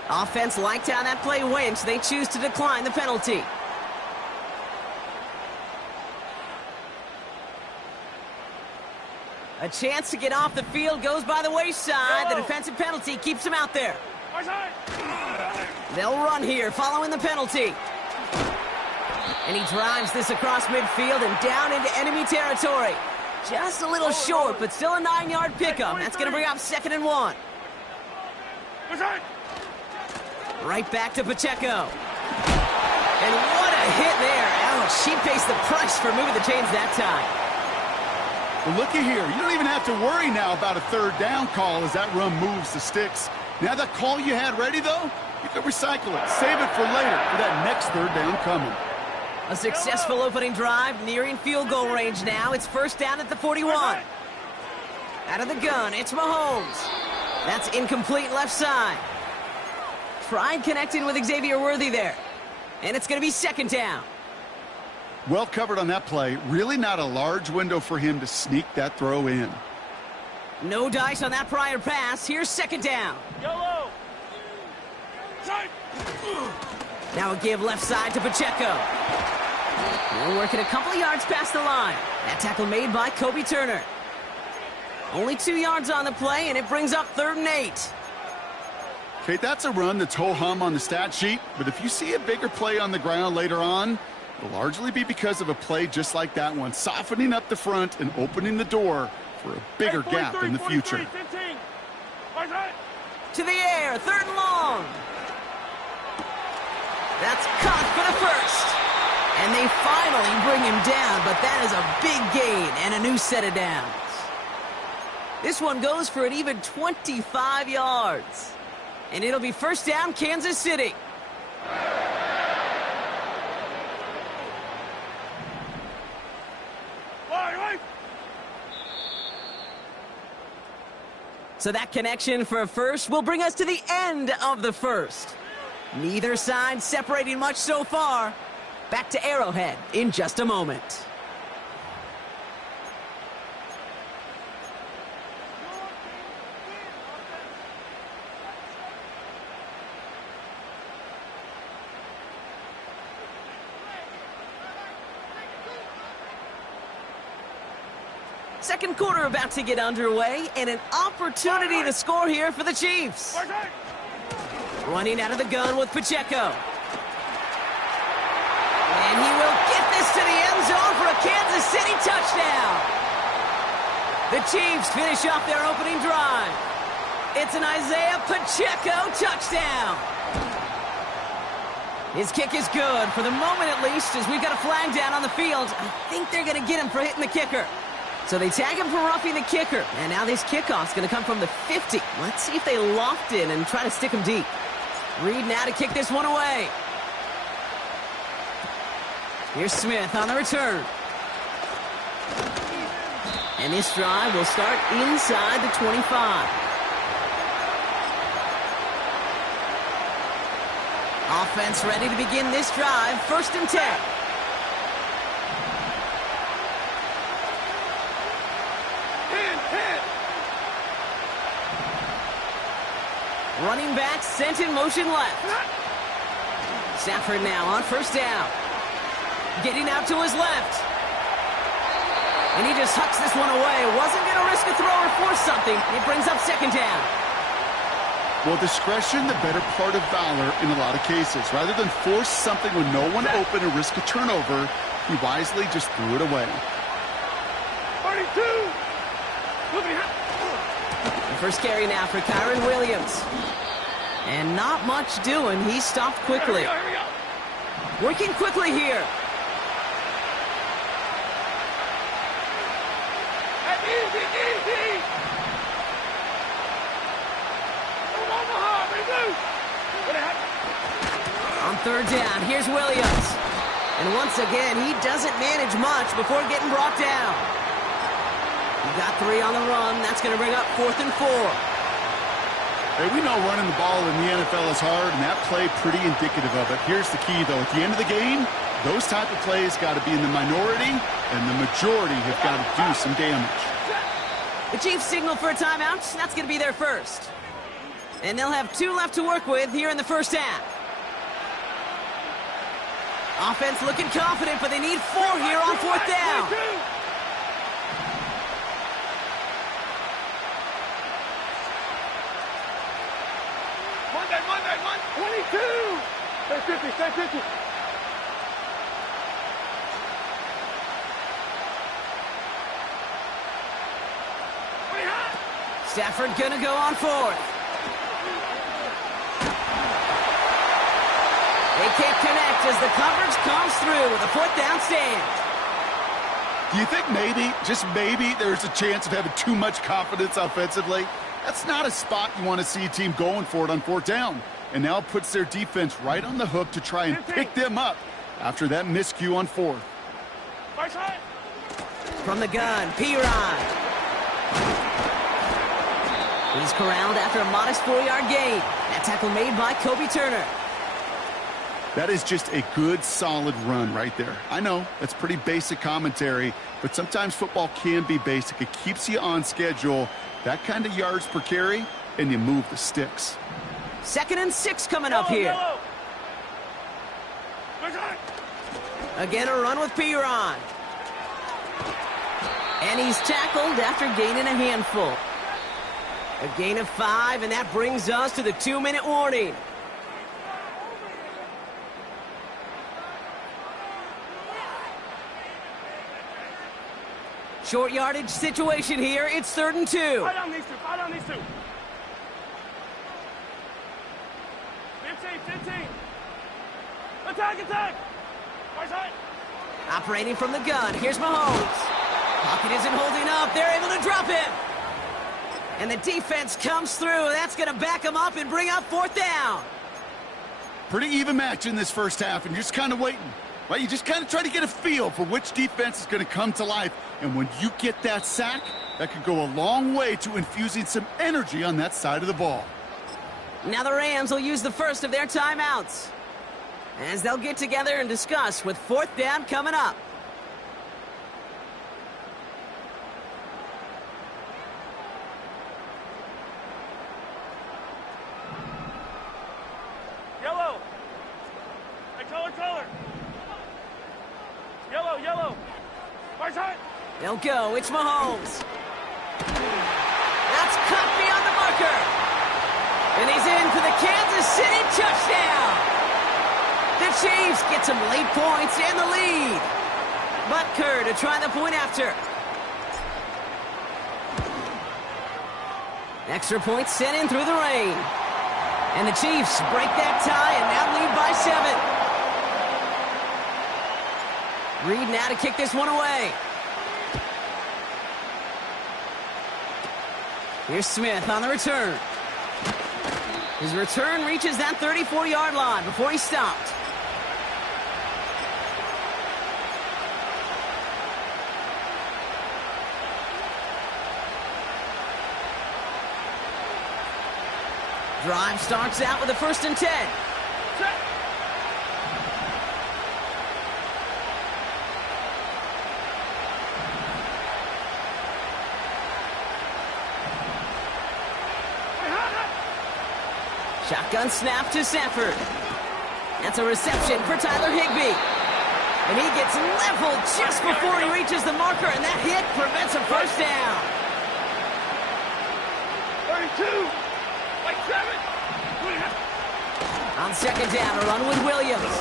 Offense liked how that play went, so they choose to decline the penalty. A chance to get off the field goes by the wayside. The defensive penalty keeps him out there. They'll run here following the penalty. And he drives this across midfield and down into enemy territory. Just a little short, but still a 9-yard pickup. That's going to bring up 2nd and 1. Right back to Pacheco. And what a hit there. Ouch, she pays the price for moving the chains that time. Well, looky here. You don't even have to worry now about a 3rd down call as that run moves the sticks. Now that call you had ready, though, you can recycle it. Save it for later for that next 3rd down coming. A successful opening drive, nearing field goal range now. It's 1st down at the 41. Out of the gun, it's Mahomes. That's incomplete left side. Tried connecting with Xavier Worthy there. And it's going to be 2nd down. Well covered on that play. Really not a large window for him to sneak that throw in. No dice on that prior pass. Here's 2nd down. Yellow. Now a give left side to Pacheco. They're working a couple of yards past the line. That tackle made by Kobe Turner. Only 2 yards on the play, and it brings up 3rd and 8. Okay, that's a run that's ho-hum on the stat sheet, but if you see a bigger play on the ground later on, it'll largely be because of a play just like that one, softening up the front and opening the door for a bigger gap in the future. To the air, 3rd and long. That's caught for the 1st. And they finally bring him down, but that is a big gain and a new set of downs. This one goes for an even 25 yards. And it'll be 1st down, Kansas City. So that connection for a 1st will bring us to the end of the 1st. Neither side separating much so far. Back to Arrowhead in just a moment. Second quarter about to get underway, and an opportunity to score here for the Chiefs. Running out of the gun with Pacheco. And he will get this to the end zone for a Kansas City touchdown. The Chiefs finish off their opening drive. It's an Isaiah Pacheco touchdown. His kick is good, for the moment at least, as we've got a flag down on the field. I think they're going to get him for hitting the kicker. So they tag him for roughing the kicker. And now this kickoff's going to come from the 50. Let's see if they loft in and try to stick him deep. Reed now to kick this one away. Here's Smith on the return. And this drive will start inside the 25. Offense ready to begin this drive. 1st and 10. Running back sent in motion left. Stafford now on first down. Getting out to his left. And he just hucks this one away. Wasn't going to risk a throw or force something. It brings up second down. Well, discretion, the better part of valor in a lot of cases. Rather than force something with no one open and risk a turnover, he wisely just threw it away. 32! The first carry now for Kyron Williams. And not much doing. He stopped quickly. Here we go. Working quickly here. Easy! On third down, here's Williams. And once again, he doesn't manage much before getting brought down. He got 3 on the run. That's going to bring up 4th and 4. Hey, we know running the ball in the NFL is hard, and that play pretty indicative of it. Here's the key, though. At the end of the game, those type of plays got to be in the minority, and the majority have got to do some damage. The Chiefs signal for a timeout. That's going to be their first. And they'll have 2 left to work with here in the first half. Offense looking confident, but they need 4 here on 4th down. Monday, 22! Stay 50. Stafford gonna go on 4th. They can't connect as the coverage comes through with a 4th down stand. Do you think maybe, just maybe, there's a chance of having too much confidence offensively? That's not a spot you want to see a team going for it on 4th down. And now it puts their defense right on the hook to try and pick them up after that miscue on 4th. From the gun, P-Rod. He's corralled after a modest 4-yard gain. That tackle made by Kobe Turner. That is just a good, solid run right there. I know, that's pretty basic commentary, but sometimes football can be basic. It keeps you on schedule, that kind of yards per carry, and you move the sticks. 2nd and 6 coming up here. Again, a run with P-Ron. And he's tackled after gaining a handful. A gain of 5, and that brings us to the 2-minute warning. Short yardage situation here. It's 3rd and 2. Fight on these two. 15. Attack. Right side. Operating from the gun. Here's Mahomes. Pocket isn't holding up. They're able to drop him. And the defense comes through. That's going to back him up and bring up 4th down. Pretty even match in this first half, and you're just kind of waiting. Right? You just kind of try to get a feel for which defense is going to come to life. And when you get that sack, that could go a long way to infusing some energy on that side of the ball. Now the Rams will use the first of their timeouts as they'll get together and discuss with 4th down coming up. Yellow. Hey, color. Yellow. Right side. They'll go. It's Mahomes. That's cut beyond the marker. And he's in for the Kansas City touchdown. The Chiefs get some late points and the lead. Butker to try the point after. Extra point sent in through the rain. And the Chiefs break that tie and now lead by 7. Reed now to kick this one away. Here's Smith on the return. His return reaches that 34-yard line before he stopped. Drive starts out with a 1st and 10. Shotgun snap to Stafford. That's a reception for Tyler Higbee. And he gets leveled just before he reaches the marker, and that hit prevents a first down. 32. Like 7. On second down, a run with Williams.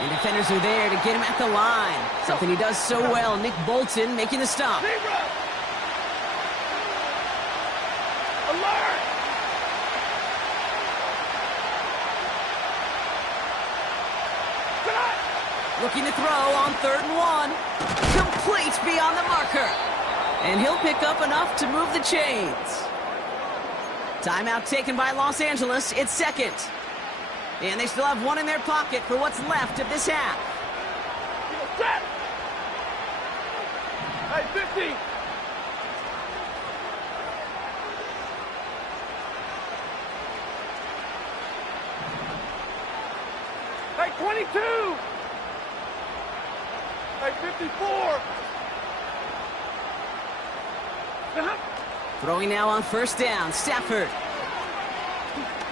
And defenders are there to get him at the line. Something he does so well. Nick Bolton making the stop. Alert! Looking to throw on 3rd and 1. Complete beyond the marker. And he'll pick up enough to move the chains. Timeout taken by Los Angeles. It's second. And they still have one in their pocket for what's left of this half. Set! Hey, 50! Hey, 22! Hey, 54! Throwing now on 1st down. Stafford.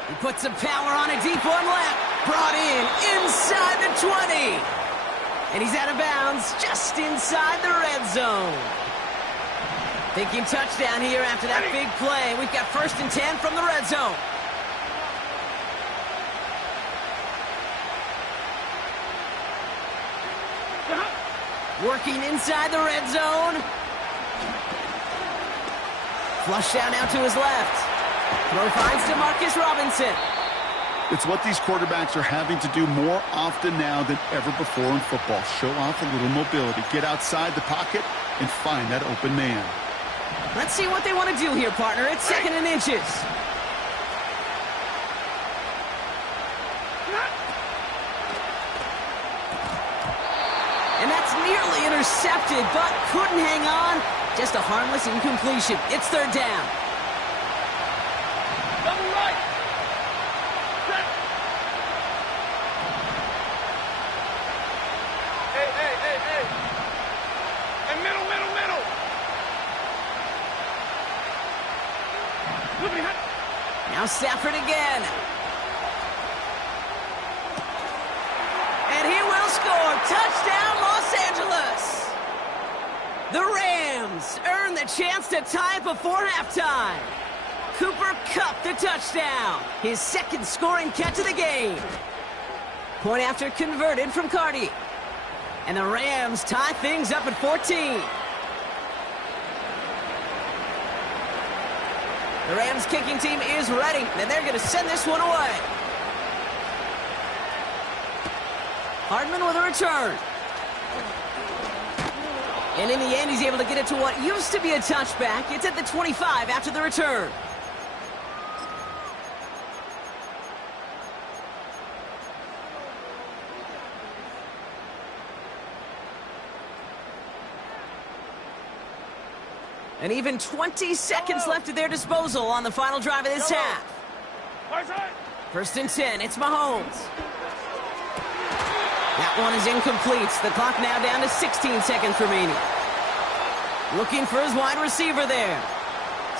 He puts some power on a deep one left. Brought in inside the 20. And he's out of bounds just inside the red zone. Thinking touchdown here after that big play. We've got 1st and 10 from the red zone. Working inside the red zone. Flushed out now to his left. Throw finds DeMarcus Robinson. It's what these quarterbacks are having to do more often now than ever before in football. Show off a little mobility. Get outside the pocket and find that open man. Let's see what they want to do here, partner. It's 2nd and inches. And that's nearly intercepted, but couldn't hang on. Just a harmless incompletion. It's 3rd down. Double right! Set! Hey! And middle! Now Stafford again. And he will score. Touchdown, Los Angeles. The Rams earn the chance to tie it before halftime. Cooper Kupp the touchdown. His 2nd scoring catch of the game. Point after converted from Cardi. And the Rams tie things up at 14. The Rams kicking team is ready, and they're going to send this one away. Hardman with a return. And in the end, he's able to get it to what used to be a touchback. It's at the 25 after the return. And even 20 seconds left at their disposal on the final drive of this half. 1st and 10, it's Mahomes. That one is incomplete. The clock now down to 16 seconds remaining. Looking for his wide receiver there.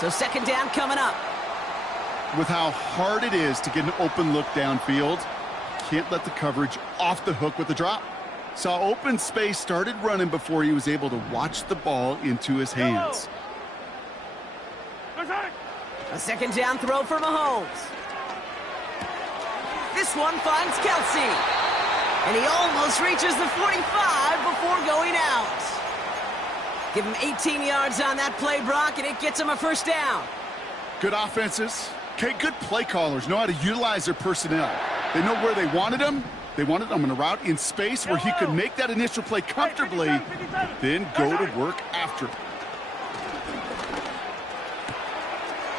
So 2nd down coming up. With how hard it is to get an open look downfield, can't let the coverage off the hook with the drop. Saw open space, started running before he was able to watch the ball into his hands. A 2nd down throw for Mahomes. This one finds Kelsey. And he almost reaches the 45 before going out. Give him 18 yards on that play, Brock, and it gets him a 1st down. Good offenses. Okay, good play callers know how to utilize their personnel. They know where they wanted him. They wanted him on a route in space where he could make that initial play comfortably, then go to work after it.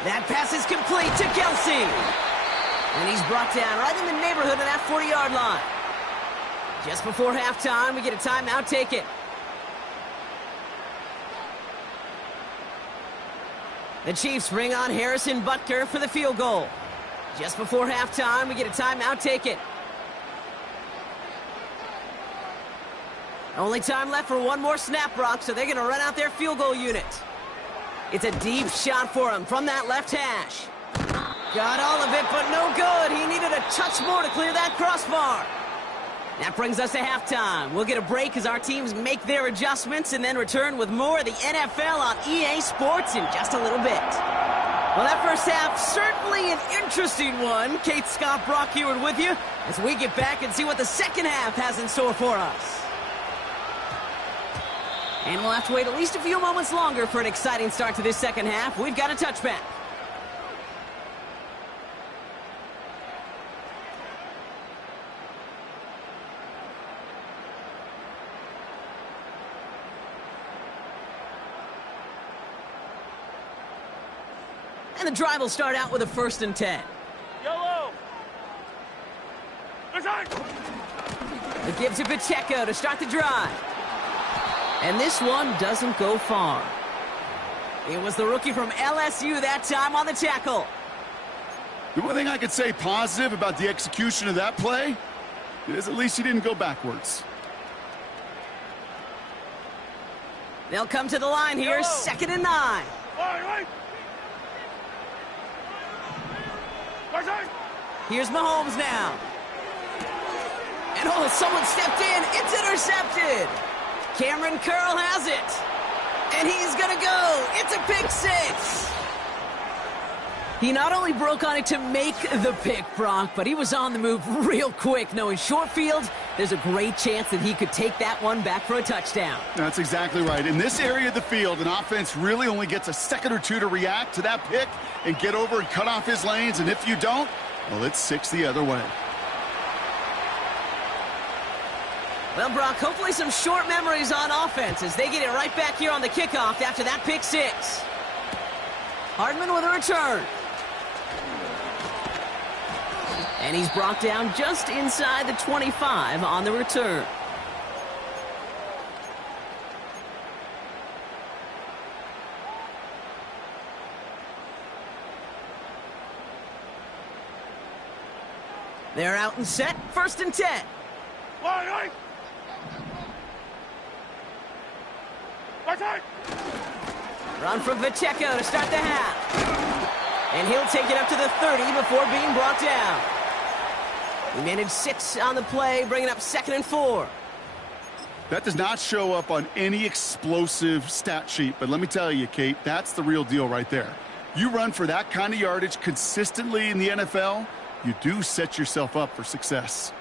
That pass is complete to Kelsey. And he's brought down right in the neighborhood of that 40-yard line. Just before halftime, we get a timeout taken. The Chiefs bring on Harrison Butker for the field goal. Just before halftime, we get a timeout taken. Only time left for one more snap, Brock, so they're going to run out their field goal unit. It's a deep shot for him from that left hash. Got all of it, but no good. He needed a touch more to clear that crossbar. That brings us to halftime. We'll get a break as our teams make their adjustments and then return with more of the NFL on EA Sports in just a little bit. Well, that first half, certainly an interesting one. Kate, Scott, Brock Heward with you as we get back and see what the second half has in store for us. And we'll have to wait at least a few moments longer for an exciting start to this second half. We've got a touchback. And the drive will start out with a 1st and 10. Yellow. It gives to Pacheco to start the drive. And this one doesn't go far. It was the rookie from LSU that time on the tackle. The one thing I could say positive about the execution of that play is at least he didn't go backwards. They'll come to the line here, 2nd and 9. Here's Mahomes now. And oh, someone stepped in. It's intercepted. Cameron Curl has it. And he's going to go. It's a pick 6. He not only broke on it to make the pick, Brock, but he was on the move real quick. Knowing short field, there's a great chance that he could take that one back for a touchdown. That's exactly right. In this area of the field, an offense really only gets a second or two to react to that pick and get over and cut off his lanes. And if you don't, well, it's 6 the other way. Well, Brock, hopefully some short memories on offense as they get it right back here on the kickoff after that pick 6. Hardman with a return. And he's brought down just inside the 25 on the return. They're out and set. 1st and 10. Run from Pacheco to start the half. And he'll take it up to the 30 before being brought down. He managed 6 on the play, bringing up 2nd and 4. That does not show up on any explosive stat sheet, but let me tell you, Kate, that's the real deal right there. You run for that kind of yardage consistently in the NFL, you do set yourself up for success.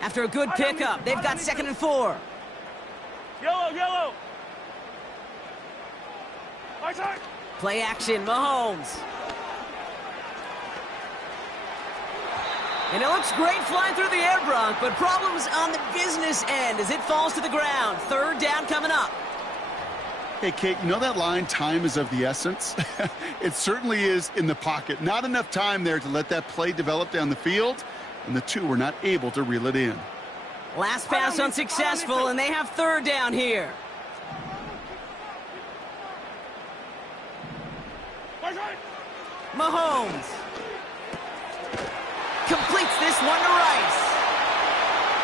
After a good pickup, they've got 2nd and 4. Yellow. Play action, Mahomes. And it looks great flying through the air, Brock, but problems on the business end as it falls to the ground. 3rd down coming up. Hey, Kate, you know that line, time is of the essence? It certainly is in the pocket. Not enough time there to let that play develop down the field, and the two were not able to reel it in. Last pass unsuccessful, and they have 3rd down here. Mahomes completes this one to Rice.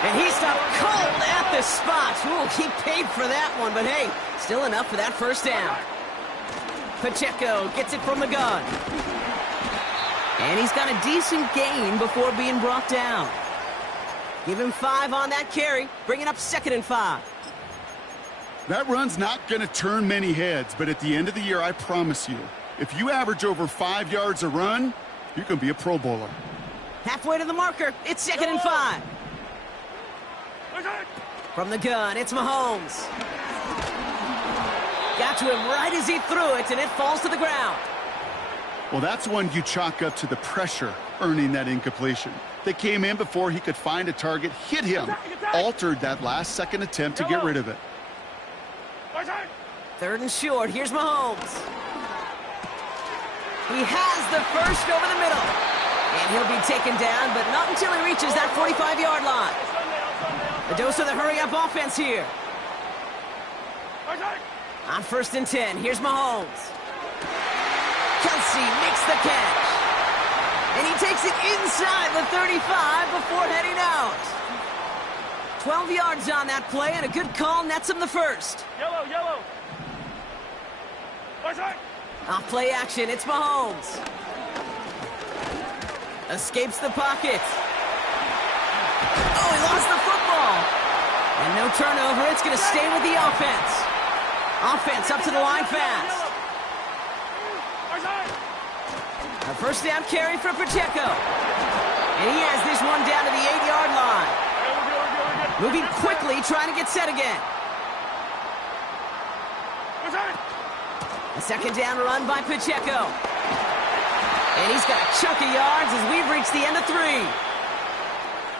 And he stopped cold at the spot. Ooh, he paid for that one, but hey, still enough for that 1st down. Pacheco gets it from the gun. And he's got a decent gain before being brought down. Give him 5 on that carry, bringing up 2nd and 5. That run's not going to turn many heads, but at the end of the year, I promise you, if you average over 5 yards a run, you can be a Pro Bowler. Halfway to the marker, it's 2nd and 5. From the gun, it's Mahomes. Got to him right as he threw it, and it falls to the ground. Well, that's one you chalk up to the pressure earning that incompletion. They came in before he could find a target, hit him, altered that last-second attempt to get rid of it. 3rd and short, here's Mahomes. He has the 1st over the middle. And he'll be taken down, but not until he reaches that 45-yard line. A dose of the hurry-up offense here. On 1st and 10, here's Mahomes. Kelsey makes the catch. And he takes it inside the 35 before heading out. 12 yards on that play, and a good call nets him the 1st. Yellow. Off play action, it's Mahomes. Escapes the pocket. Oh, he lost the football. And no turnover. It's going to stay with the offense. Offense up to the line fast. A first down carry for Pacheco. And he has this one down to the 8-yard line. Moving quickly, trying to get set again. A second down run by Pacheco. And he's got a chunk of yards as we've reached the end of 3.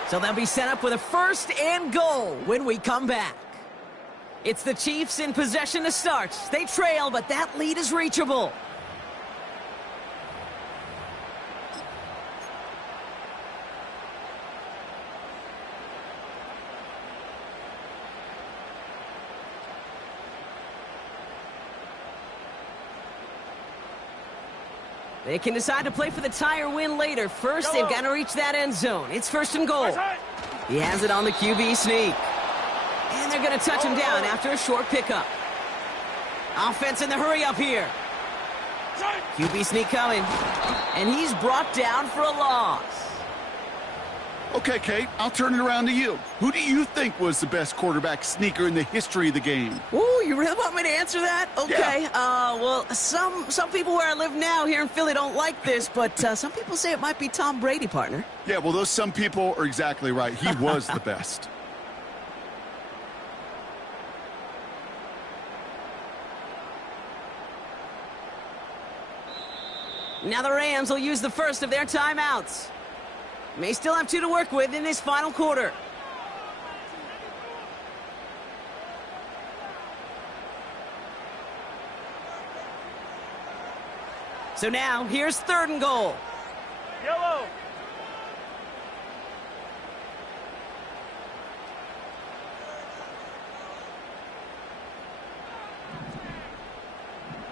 So they'll be set up with a 1st and goal when we come back. It's the Chiefs in possession to start. They trail, but that lead is reachable. They can decide to play for the tie or win later. First, they've got to reach that end zone. It's 1st and goal. He has it on the QB sneak. And they're going to touch him down after a short pickup. Offense in the hurry up here. QB sneak coming. And he's brought down for a loss. Okay, Kate, I'll turn it around to you. Who do you think was the best quarterback sneaker in the history of the game? Ooh, you really want me to answer that? Okay. Yeah. Well, some people where I live now here in Philly don't like this, but some people say it might be Tom Brady, partner. Yeah, well, those some people are exactly right. He was the best. Now the Rams will use the first of their timeouts. May still have 2 to work with in this final quarter. So now, here's 3rd and goal. Yellow.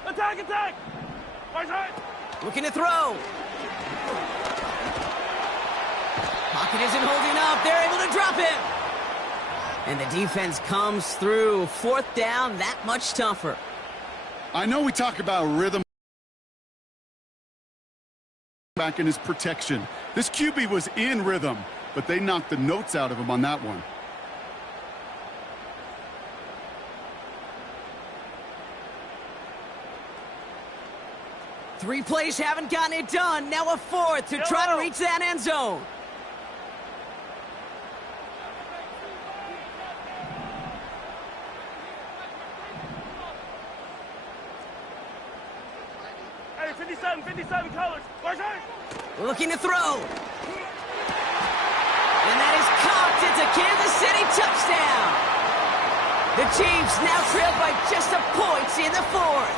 Attack, attack! Right side! Looking to throw. Pocket isn't holding up. They're able to drop him. And the defense comes through. 4th down, that much tougher. I know we talk about rhythm back in his protection. This QB was in rhythm, but they knocked the notes out of him on that one. Three plays haven't gotten it done. Now a 4th to try to reach that end zone. Hey, 57 colors. Right side. Looking to throw. And that is caught. It's a Kansas City touchdown. The Chiefs now trail by just a point in the 4th.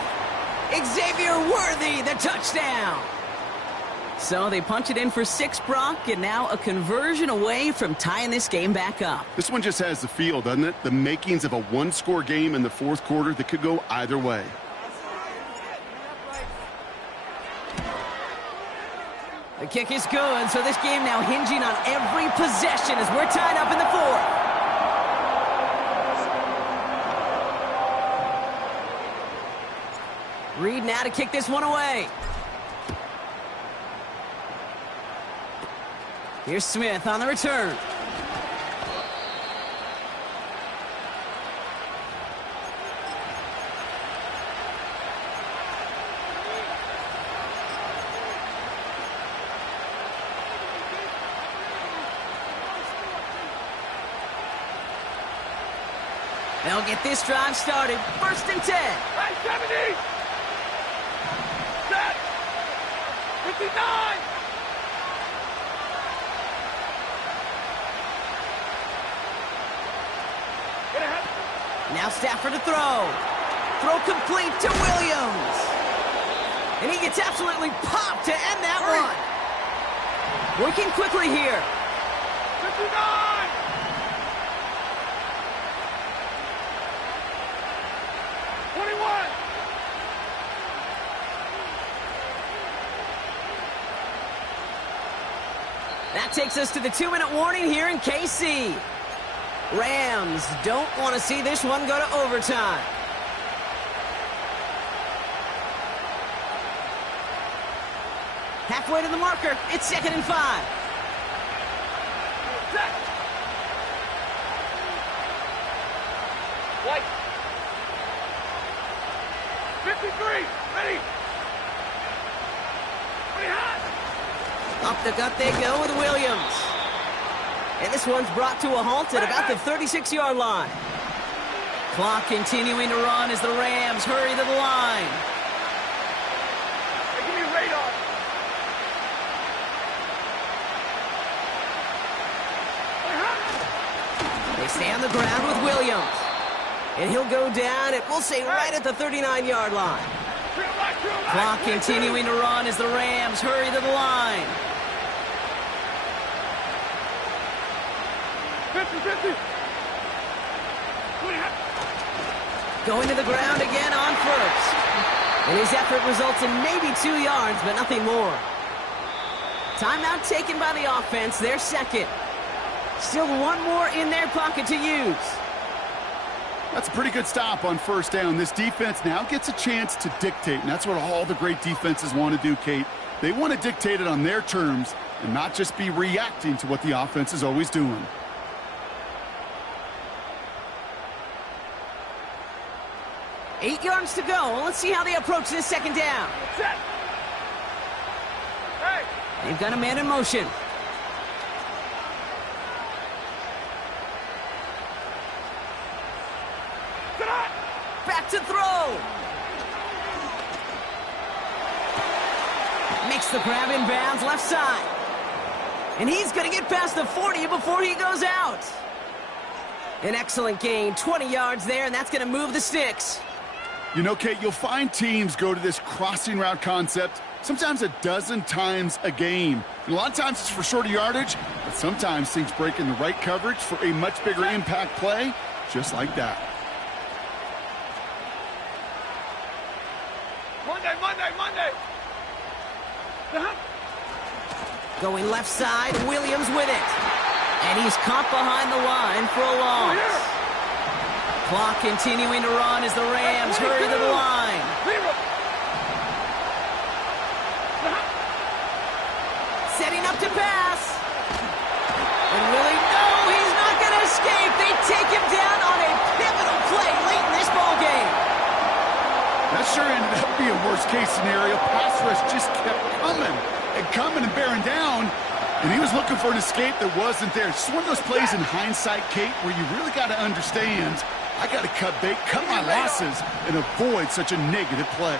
Xavier Worthy, the touchdown. So they punch it in for 6, Brock, and now a conversion away from tying this game back up. This one just has the feel, doesn't it? The makings of a one-score game in the 4th quarter that could go either way. The kick is good, so this game now hinging on every possession as we're tied up in the 4th. Reed now to kick this one away. Here's Smith on the return. They'll get this drive started. 1st and 10. Hey, 70! Set! 59! Now Stafford to throw. Throw complete to Williams. And he gets absolutely popped to end that run. Working quickly here. 59! 21! That takes us to the 2-minute warning here in KC. Rams don't want to see this one go to overtime. Halfway to the marker. It's 2nd and 5. Set. White. 53. Ready. Pretty hot. Up the gut they go with Williams. And this one's brought to a halt at about the 36-yard line. Clock continuing to run as the Rams hurry to the line. Hey, give me a radar. They stay on the ground with Williams. And he'll go down at, we'll say, right at the 39-yard line. Clock continuing to run as the Rams hurry to the line. 50-50. Going to the ground again on first. And his effort results in maybe 2 yards, but nothing more. Timeout taken by the offense, their second. Still one more in their pocket to use. That's a pretty good stop on first down. This defense now gets a chance to dictate, and that's what all the great defenses want to do, Kate. They want to dictate it on their terms and not just be reacting to what the offense is always doing. Eight yards to go. Let's see how they approach this second down. Set. Hey. They've got a man in motion. Back to throw. Makes the grab in bounds left side. And he's going to get past the 40 before he goes out. An excellent gain, 20 yards there, and that's going to move the sticks. You know, Kate, you'll find teams go to this crossing route concept sometimes a dozen times a game. And a lot of times it's for shorter yardage, but sometimes things break in the right coverage for a much bigger impact play, just like that. Monday. Going left side, Williams with it. And he's caught behind the line for a loss. Clock continuing to run as the Rams hurry to the line. Setting up to pass. And Willie, no, he's not going to escape. They take him down on a pivotal play late in this ball game. That sure ended up being worst-case scenario. Pass rush just kept coming and bearing down, and he was looking for an escape that wasn't there. It's just one of those plays in hindsight, Kate, where you really got to understand, I got to cut bait, cut my losses, and avoid such a negative play.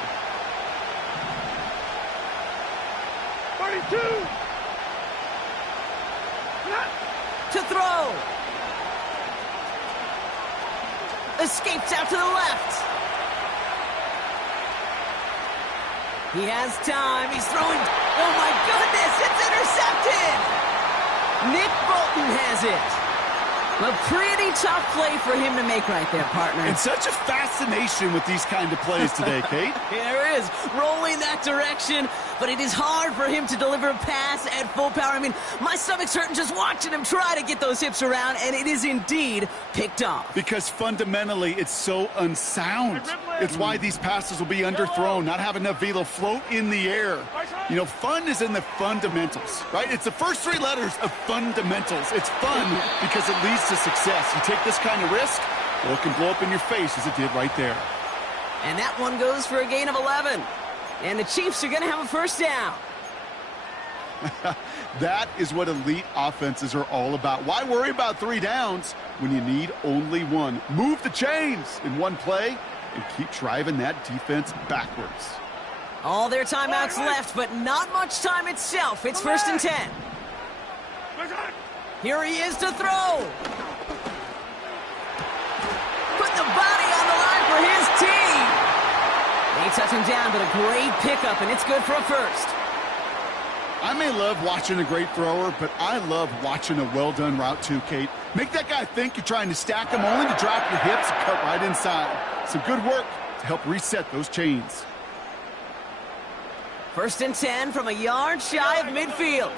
32. To throw. Escapes out to the left. He has time. He's throwing. Oh, my goodness. It's intercepted. Nick Bolton has it. A pretty tough play for him to make right there, partner. And such a fascination with these kind of plays today, Kate. There is. Rolling that direction, but it is hard for him to deliver a pass at full power. I mean, my stomach's hurting just watching him try to get those hips around, and it is indeed picked off. Because fundamentally, it's so unsound. It's why these passes will be underthrown, not have enough velo, float in the air. You know, fun is in the fundamentals, right? It's the first three letters of fundamentals. It's fun because it leads to success. You take this kind of risk, well, it can blow up in your face as it did right there. And that one goes for a gain of 11. And the Chiefs are going to have a first down. That is what elite offenses are all about. Why worry about 3 downs when you need only one? Move the chains in one play and keep driving that defense backwards. All their timeouts left, but not much time itself. It's 1st and 10. Here he is to throw. Put the body on the line for his team. They touch him down, but a great pickup, and it's good for a first. I may love watching a great thrower, but I love watching a well-done route too, Kate. Make that guy think you're trying to stack him, only to drop your hips and cut right inside. Some good work to help reset those chains. 1st and 10 from a yard shy of midfield.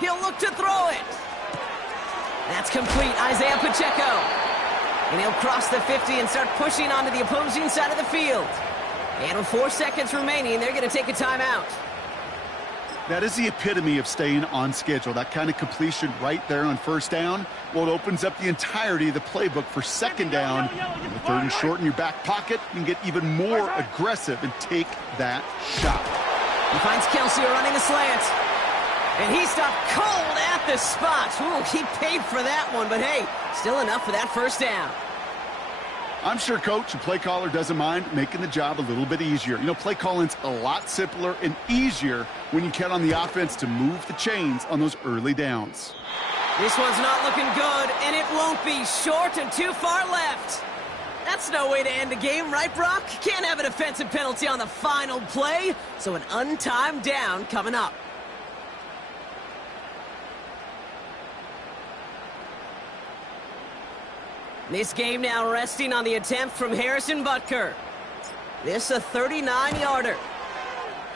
He'll look to throw it. That's complete, Isaiah Pacheco. And he'll cross the 50 and start pushing onto the opposing side of the field. And with 4 seconds remaining, they're going to take a timeout. That is the epitome of staying on schedule. That kind of completion right there on first down, well, it opens up the entirety of the playbook for second down. And with third and short in your back pocket, you can get even more aggressive and take that shot. He finds Kelsey running a slant. And he stopped cold at the spot. Ooh, he paid for that one, but hey, still enough for that first down. I'm sure coach and play caller doesn't mind making the job a little bit easier. You know, play calling's a lot simpler and easier when you count on the offense to move the chains on those early downs. This one's not looking good, and it won't be. Short and too far left. That's no way to end the game, right, Brock? Can't have a defensive penalty on the final play, so an untimed down coming up. This game now resting on the attempt from Harrison Butker. This a 39-yarder.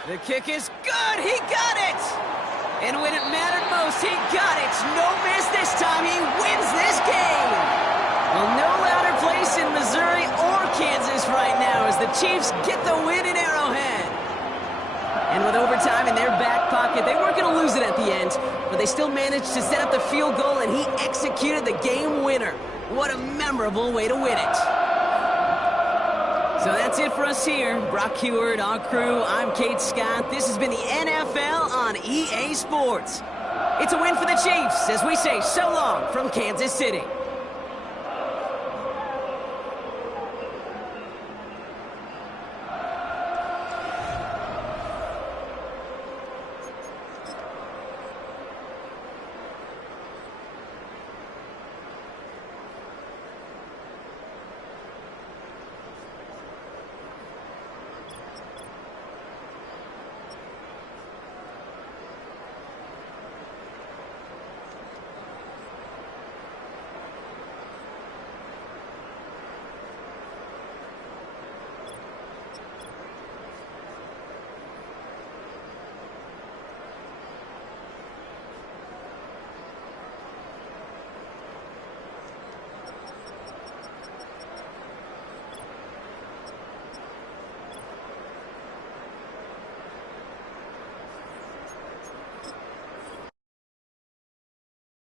The kick is good. He got it. And when it mattered most, he got it. No miss this time. He wins this game. Well, no louder place in Missouri or Kansas right now as the Chiefs get the win in Arrowhead. And with overtime in their back pocket, they weren't going to lose it at the end, but they still managed to set up the field goal, and he executed the game winner. What a memorable way to win it. So that's it for us here. Brock Heward, our crew, I'm Kate Scott. This has been the NFL on EA Sports. It's a win for the Chiefs as we say so long from Kansas City.